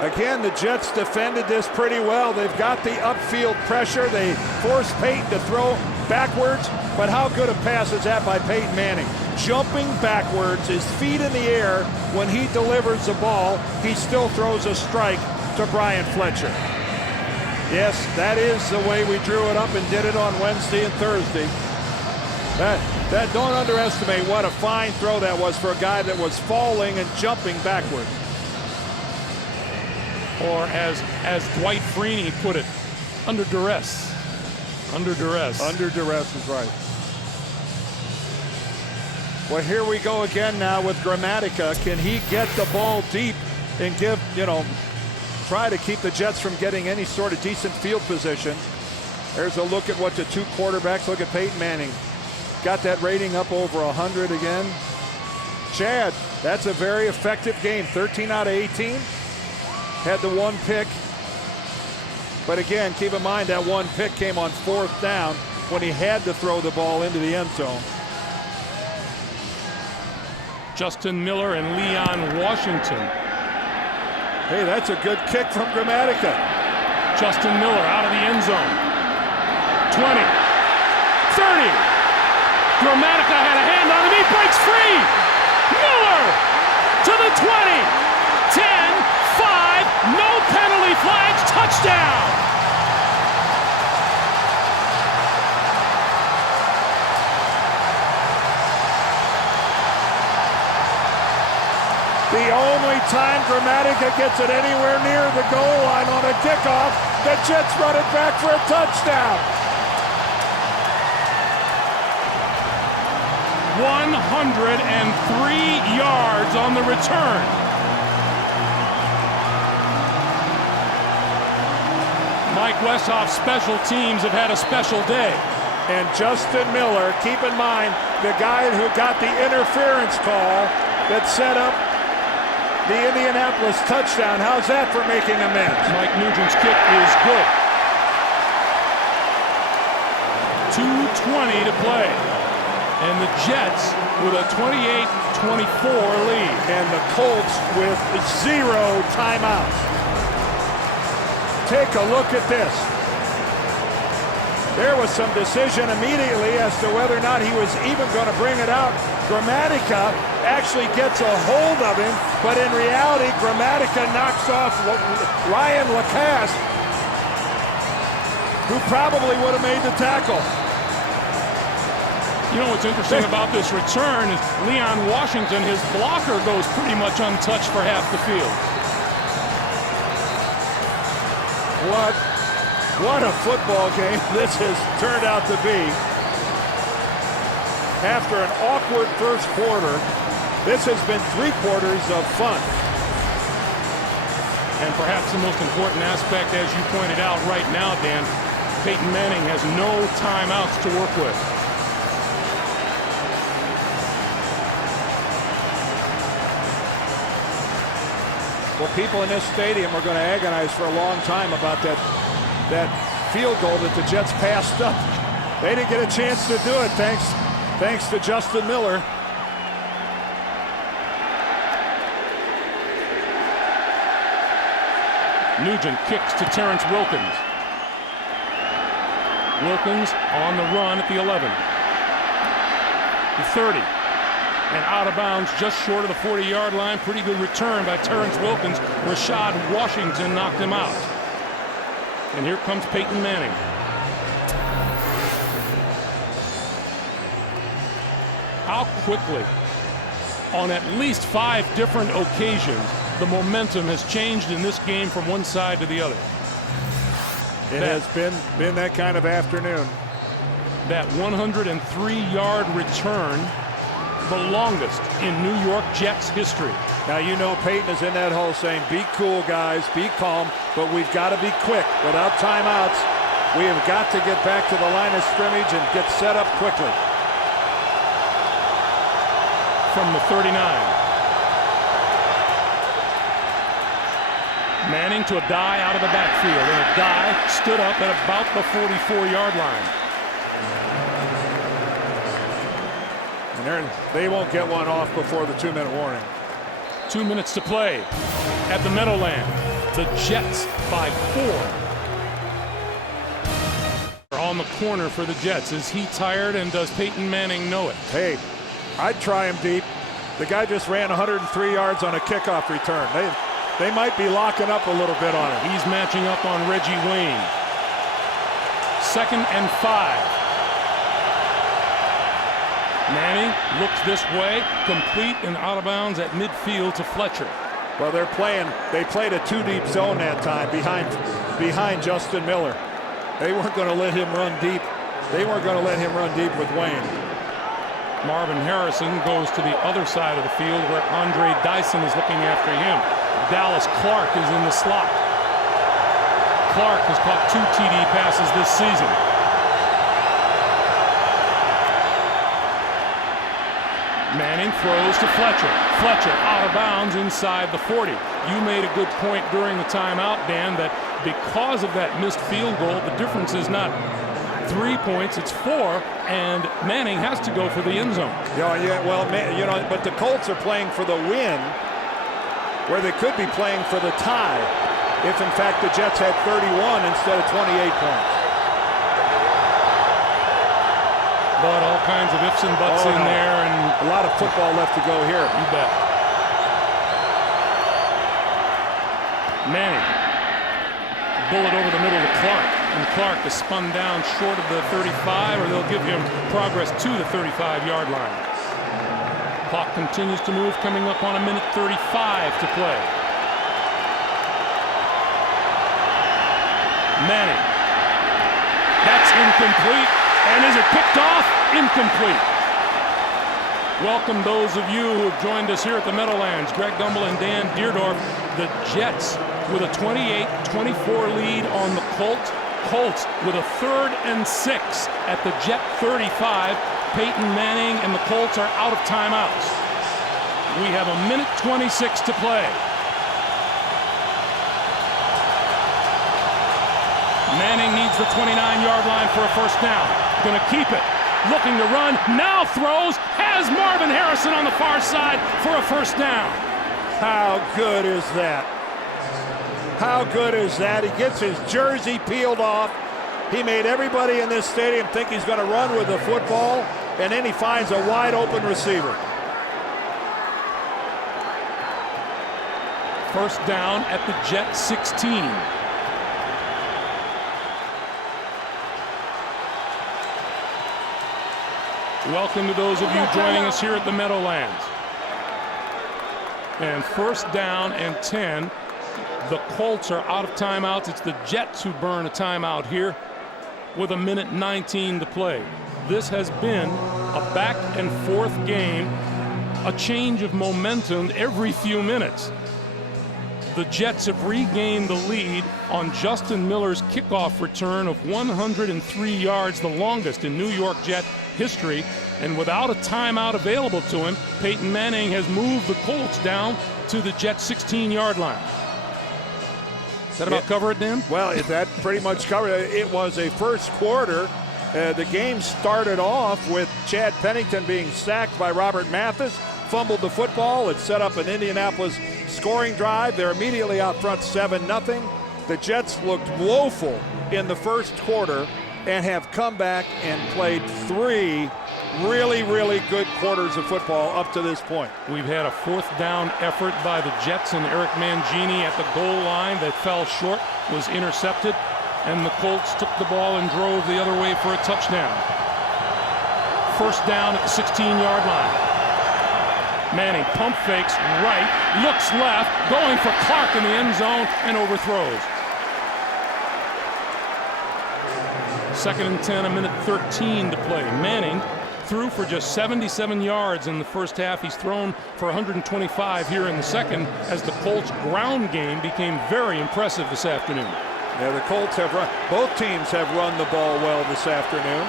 Again, the Jets defended this pretty well. They've got the upfield pressure. They forced Peyton to throw backwards, but how good a pass is that by Peyton Manning? Jumping backwards, his feet in the air. When he delivers the ball, he still throws a strike to Brian Fletcher. Yes, that is the way we drew it up and did it on Wednesday and Thursday. That don't underestimate what a fine throw that was for a guy that was falling and jumping backwards. Or as Dwight Freeney put it, under duress. Under duress. Under duress is right. Well, here we go again now with Grammatica. Can he get the ball deep and try to keep the Jets from getting any sort of decent field position? There's a look at what the two quarterbacks, look at Peyton Manning. Got that rating up over 100 again. Chad, that's a very effective game. 13 out of 18. Had the one pick. But again, keep in mind that one pick came on 4th down when he had to throw the ball into the end zone. Justin Miller and Leon Washington. Hey, that's a good kick from Grammatica. Justin Miller out of the end zone. 20. 30. Grammatica had a hand on him. He breaks free. Miller to the 20. 10. 5. No penalty flags. Touchdown. The only time Grammatica gets it anywhere near the goal line on a kickoff, the Jets run it back for a touchdown. 103 yards on the return. Mike Westhoff's special teams have had a special day. And Justin Miller, keep in mind, the guy who got the interference call that set up the Indianapolis touchdown. How's that for making amends? Mike Nugent's kick is good. 2:20 to play. And the Jets with a 28-24 lead. And the Colts with 0 timeouts. Take a look at this. There was some decision immediately as to whether or not he was even going to bring it out. Grammatica actually gets a hold of him, but in reality, Grammatica knocks off Ryan Lacasse, who probably would have made the tackle. You know what's interesting about this return is Leon Washington, his blocker goes pretty much untouched for half the field. What a football game this has turned out to be. After an awkward first quarter, this has been 3 quarters of fun. And perhaps the most important aspect, as you pointed out right now, Dan, Peyton Manning has no timeouts to work with. Well, people in this stadium are going to agonize for a long time about that field goal that the Jets passed up. They didn't get a chance to do it thanks to Justin Miller. Nugent kicks to Terrence Wilkins. Wilkins on the run at the 11. The 30. And out of bounds just short of the 40-yard line. Pretty good return by Terrence Wilkins. Rashad Washington knocked him out. And here comes Peyton Manning. How quickly, on at least 5 different occasions, the momentum has changed in this game from one side to the other. It has been that kind of afternoon. That 103-yard return, the longest in New York Jets history. Now, you know Peyton is in that hole saying, be cool, guys, be calm, but we've got to be quick. Without timeouts, we have got to get back to the line of scrimmage and get set up quickly. From the 39. Manning to a die out of the backfield, and a die stood up at about the 44-yard line. And they won't get one off before the 2-minute warning. 2 minutes to play at the Meadowlands. The Jets by 4. On the corner for the Jets. Is he tired, and does Peyton Manning know it? Hey, I'd try him deep. The guy just ran 103 yards on a kickoff return. They might be locking up a little bit on him. He's matching up on Reggie Wayne. 2nd and 5. Manning looks this way, complete and out of bounds at midfield to Fletcher. Well, they played a 2-deep zone that time behind Justin Miller. They weren't going to let him run deep. They weren't going to let him run deep with Wayne. Marvin Harrison goes to the other side of the field where Andre Dyson is looking after him. Dallas Clark is in the slot. Clark has caught 2 TD passes this season. Manning throws to Fletcher. Fletcher out of bounds inside the 40. You made a good point during the timeout, Dan, that because of that missed field goal, the difference is not 3 points, it's 4, and Manning has to go for the end zone. But the Colts are playing for the win, where they could be playing for the tie if, in fact, the Jets had 31 instead of 28 points. But all kinds of ifs and buts in there, and a lot of football left to go here. You bet. Manning, bullet over the middle to Clark, and Clark is spun down short of the 35, or they'll give him progress to the 35-yard line. Clock continues to move, coming up on 1:35 to play. Manning. That's incomplete. And is it picked off? Incomplete. Welcome those of you who have joined us here at the Meadowlands. Greg Gumbel and Dan Deerdorf. The Jets with a 28-24 lead on the Colts. Colts with a 3rd and 6 at the Jet 35. Peyton Manning and the Colts are out of timeouts. We have 1:26 to play. Manning needs the 29-yard line for a first down. Going to keep it. Looking to run. Now throws. Has Marvin Harrison on the far side for a first down. How good is that? How good is that? He gets his jersey peeled off. He made everybody in this stadium think he's going to run with the football, and then he finds a wide open receiver. First down at the Jet 16. Welcome to those of you joining us here at the Meadowlands. And first down and 10. The Colts are out of timeouts. It's the Jets who burn a timeout here with 1:19 to play. This has been a back and forth game, a change of momentum every few minutes. The Jets have regained the lead on Justin Miller's kickoff return of 103 yards, the longest in New York Jet history. And without a timeout available to him, Peyton Manning has moved the Colts down to the Jets' 16-yard line. Does that about cover it, Dan? Well, that pretty much covered it. It was a first quarter. The game started off with Chad Pennington being sacked by Robert Mathis, fumbled the football. It set up an Indianapolis scoring drive. They're immediately out front 7-0. The Jets looked woeful in the first quarter and have come back and played 3 really, really good quarters of football up to this point. We've had a fourth down effort by the Jets, and Eric Mangini at the goal line that fell short was intercepted, and the Colts took the ball and drove the other way for a touchdown. First down at the 16-yard line. Manning pump fakes right, looks left, going for Clark in the end zone, and overthrows. 2nd and 10, a minute 13 to play. Manning threw for just 77 yards in the first half. He's thrown for 125 here in the second, as the Colts' ground game became very impressive this afternoon. Yeah, the Colts have run, both teams have run the ball well this afternoon.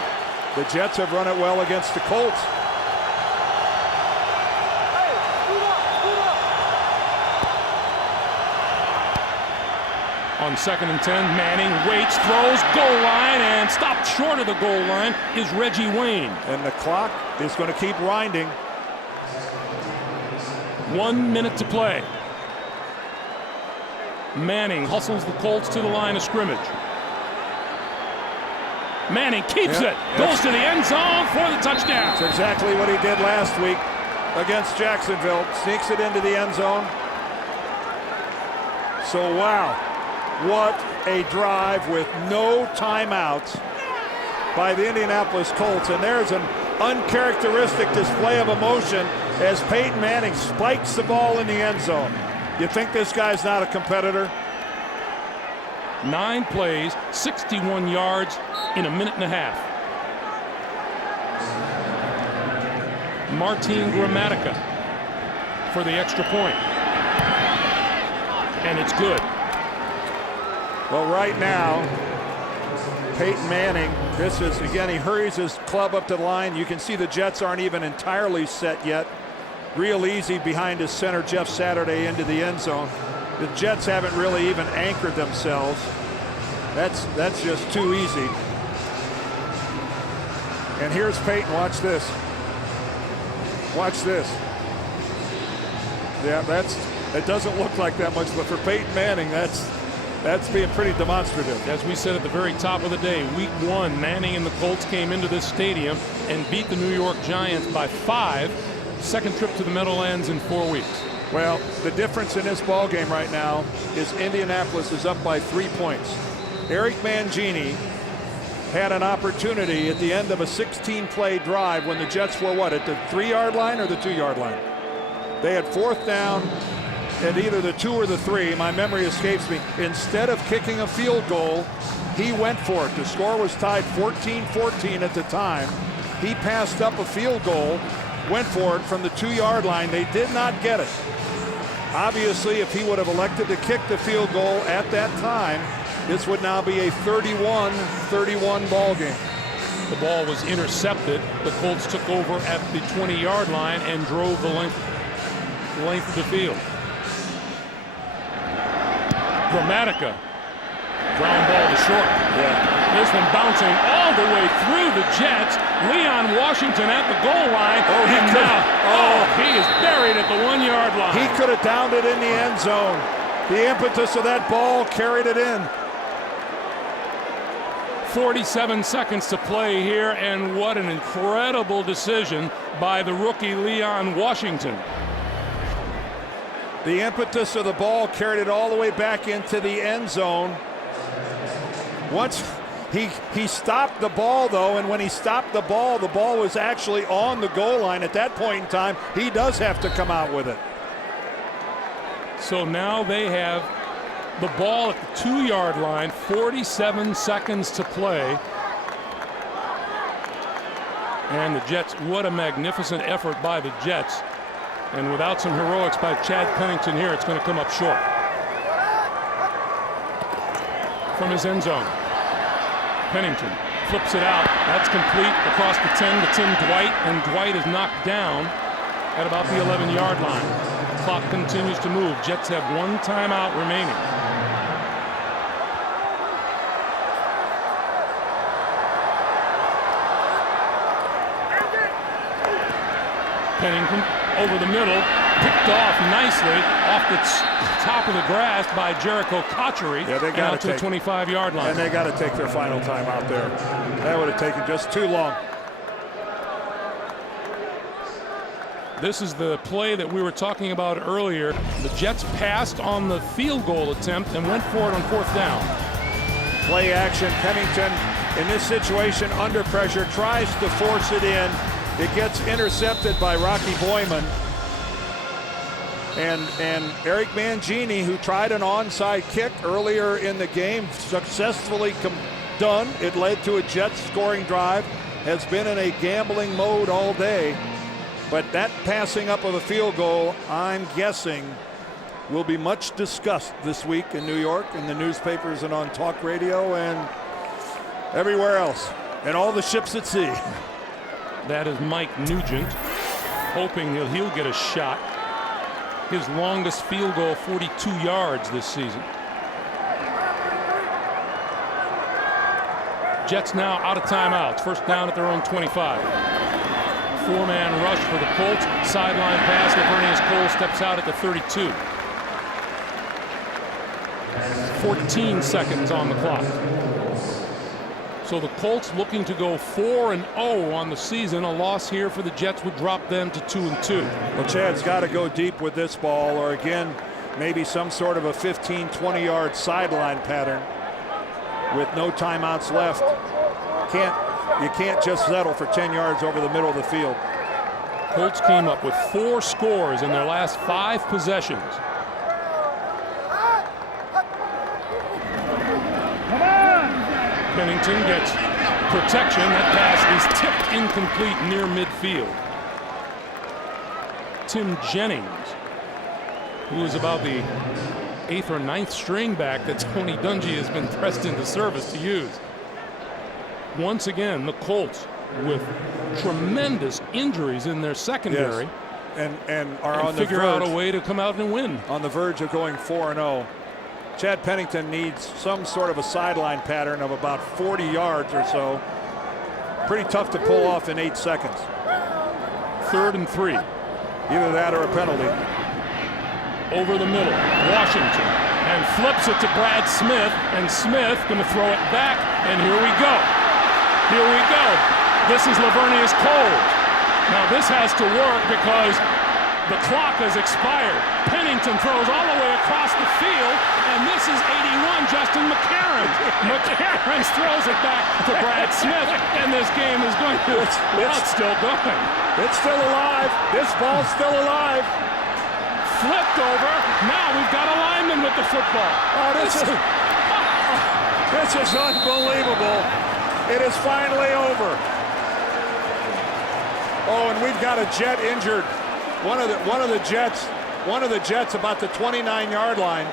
The Jets have run it well against the Colts. On 2nd and 10, Manning waits, throws, goal line, and stopped short of the goal line is Reggie Wayne. And the clock is going to keep winding. 1 minute to play. Manning hustles the Colts to the line of scrimmage. Manning keeps it, goes to the end zone for the touchdown. That's exactly what he did last week against Jacksonville. Sneaks it into the end zone. So, wow. What a drive with no timeouts by the Indianapolis Colts. And there's an uncharacteristic display of emotion as Peyton Manning spikes the ball in the end zone. You think this guy's not a competitor? 9 plays, 61 yards in a minute and a half. Martin Gramatica for the extra point. And it's good. Well, right now, Peyton Manning, this is, again, he hurries his club up to the line. You can see the Jets aren't even entirely set yet. Real easy behind his center, Jeff Saturday, into the end zone. The Jets haven't really even anchored themselves. That's just too easy. And here's Peyton, watch this. Watch this. Yeah, it doesn't look like that much, but for Peyton Manning, that's being pretty demonstrative. As we said at the very top of the day, week 1, Manning and the Colts came into this stadium and beat the New York Giants by 5. Second trip to the Meadowlands in 4 weeks. Well, the difference in this ball game right now is Indianapolis is up by 3 points. Eric Mangini had an opportunity at the end of a 16-play drive when the Jets were what, at the 3-yard line or the 2-yard line? They had fourth down at either the 2 or the 3, my memory escapes me. Instead of kicking a field goal, he went for it. The score was tied 14-14 at the time. He passed up a field goal, went for it from the 2-yard line. They did not get it. Obviously, if he would have elected to kick the field goal at that time, this would now be a 31-31 ball game. The ball was intercepted. The Colts took over at the 20-yard line and drove the length of the field. Gramatica, ground ball to short. Yeah. This one bouncing all the way through the Jets. Leon Washington at the goal line. He is buried at the 1-yard line. He could have downed it in the end zone. The impetus of that ball carried it in. 47 seconds to play here, and what an incredible decision by the rookie Leon Washington. The impetus of the ball carried it all the way back into the end zone. Once he stopped the ball, though, and when he stopped the ball was actually on the goal line. At that point in time, he does have to come out with it. So now they have the ball at the 2-yard line, 47 seconds to play. And the Jets, what a magnificent effort by the Jets. And without some heroics by Chad Pennington here, it's going to come up short. from his end zone. Pennington flips it out. That's complete across the 10 to Tim Dwight, and Dwight is knocked down at about the 11-yard line. Clock continues to move. Jets have 1 timeout remaining. Pennington over the middle, picked off nicely off the top of the grass by Jericho Kochery. Yeah, they got to the 25-yard line. And they got to take their final time out there. That would have taken just too long. This is the play that we were talking about earlier. The Jets passed on the field goal attempt and went for it on 4th down. Play action. Pennington in this situation under pressure tries to force it in. It gets intercepted by Rocky Boyman. And Eric Mangini, who tried an onside kick earlier in the game, successfully done. It led to a Jets scoring drive. Has been in a gambling mode all day. But that passing up of a field goal, I'm guessing, will be much discussed this week in New York, in the newspapers and on talk radio and everywhere else, and all the ships at sea. That is Mike Nugent, hoping that he'll get a shot. His longest field goal, 42 yards this season. Jets now out of timeouts. First down at their own 25. 4-man rush for the Colts. Sideline pass. Lavernius Cole steps out at the 32. 14 seconds on the clock. So the Colts looking to go 4-0 on the season. A loss here for the Jets would drop them to 2-2. Well, Chad's got to go deep with this ball, or again, maybe some sort of a 15, 20-yard sideline pattern with no timeouts left. You can't just settle for 10 yards over the middle of the field. Colts came up with 4 scores in their last 5 possessions. Pennington gets protection. That pass is tipped incomplete near midfield. Tim Jennings, who is about the 8th or 9th string back that Tony Dungy has been pressed into service to use. Once again, the Colts with tremendous injuries in their secondary. Yes. And are on the figure verge, out a way to come out and win. On the verge of going 4-0. Chad Pennington needs some sort of a sideline pattern of about 40 yards or so. Pretty tough to pull off in 8 seconds. 3rd and 3. Either that or a penalty. Over the middle, Washington, and flips it to Brad Smith, and Smith going to throw it back, and here we go. Here we go. This is Lavernius Cole. Now this has to work because the clock has expired. Pennington throws all the way across the field, and this is 81, Justin McCarron. McCarron throws it back to Brad Smith, and this game is going to, it's still going. It's still alive. This ball's still alive. Flipped over. Now we've got a lineman with the football. Oh, this is unbelievable. It is finally over. Oh, and we've got a Jet injured. One of the Jets about the 29-yard line.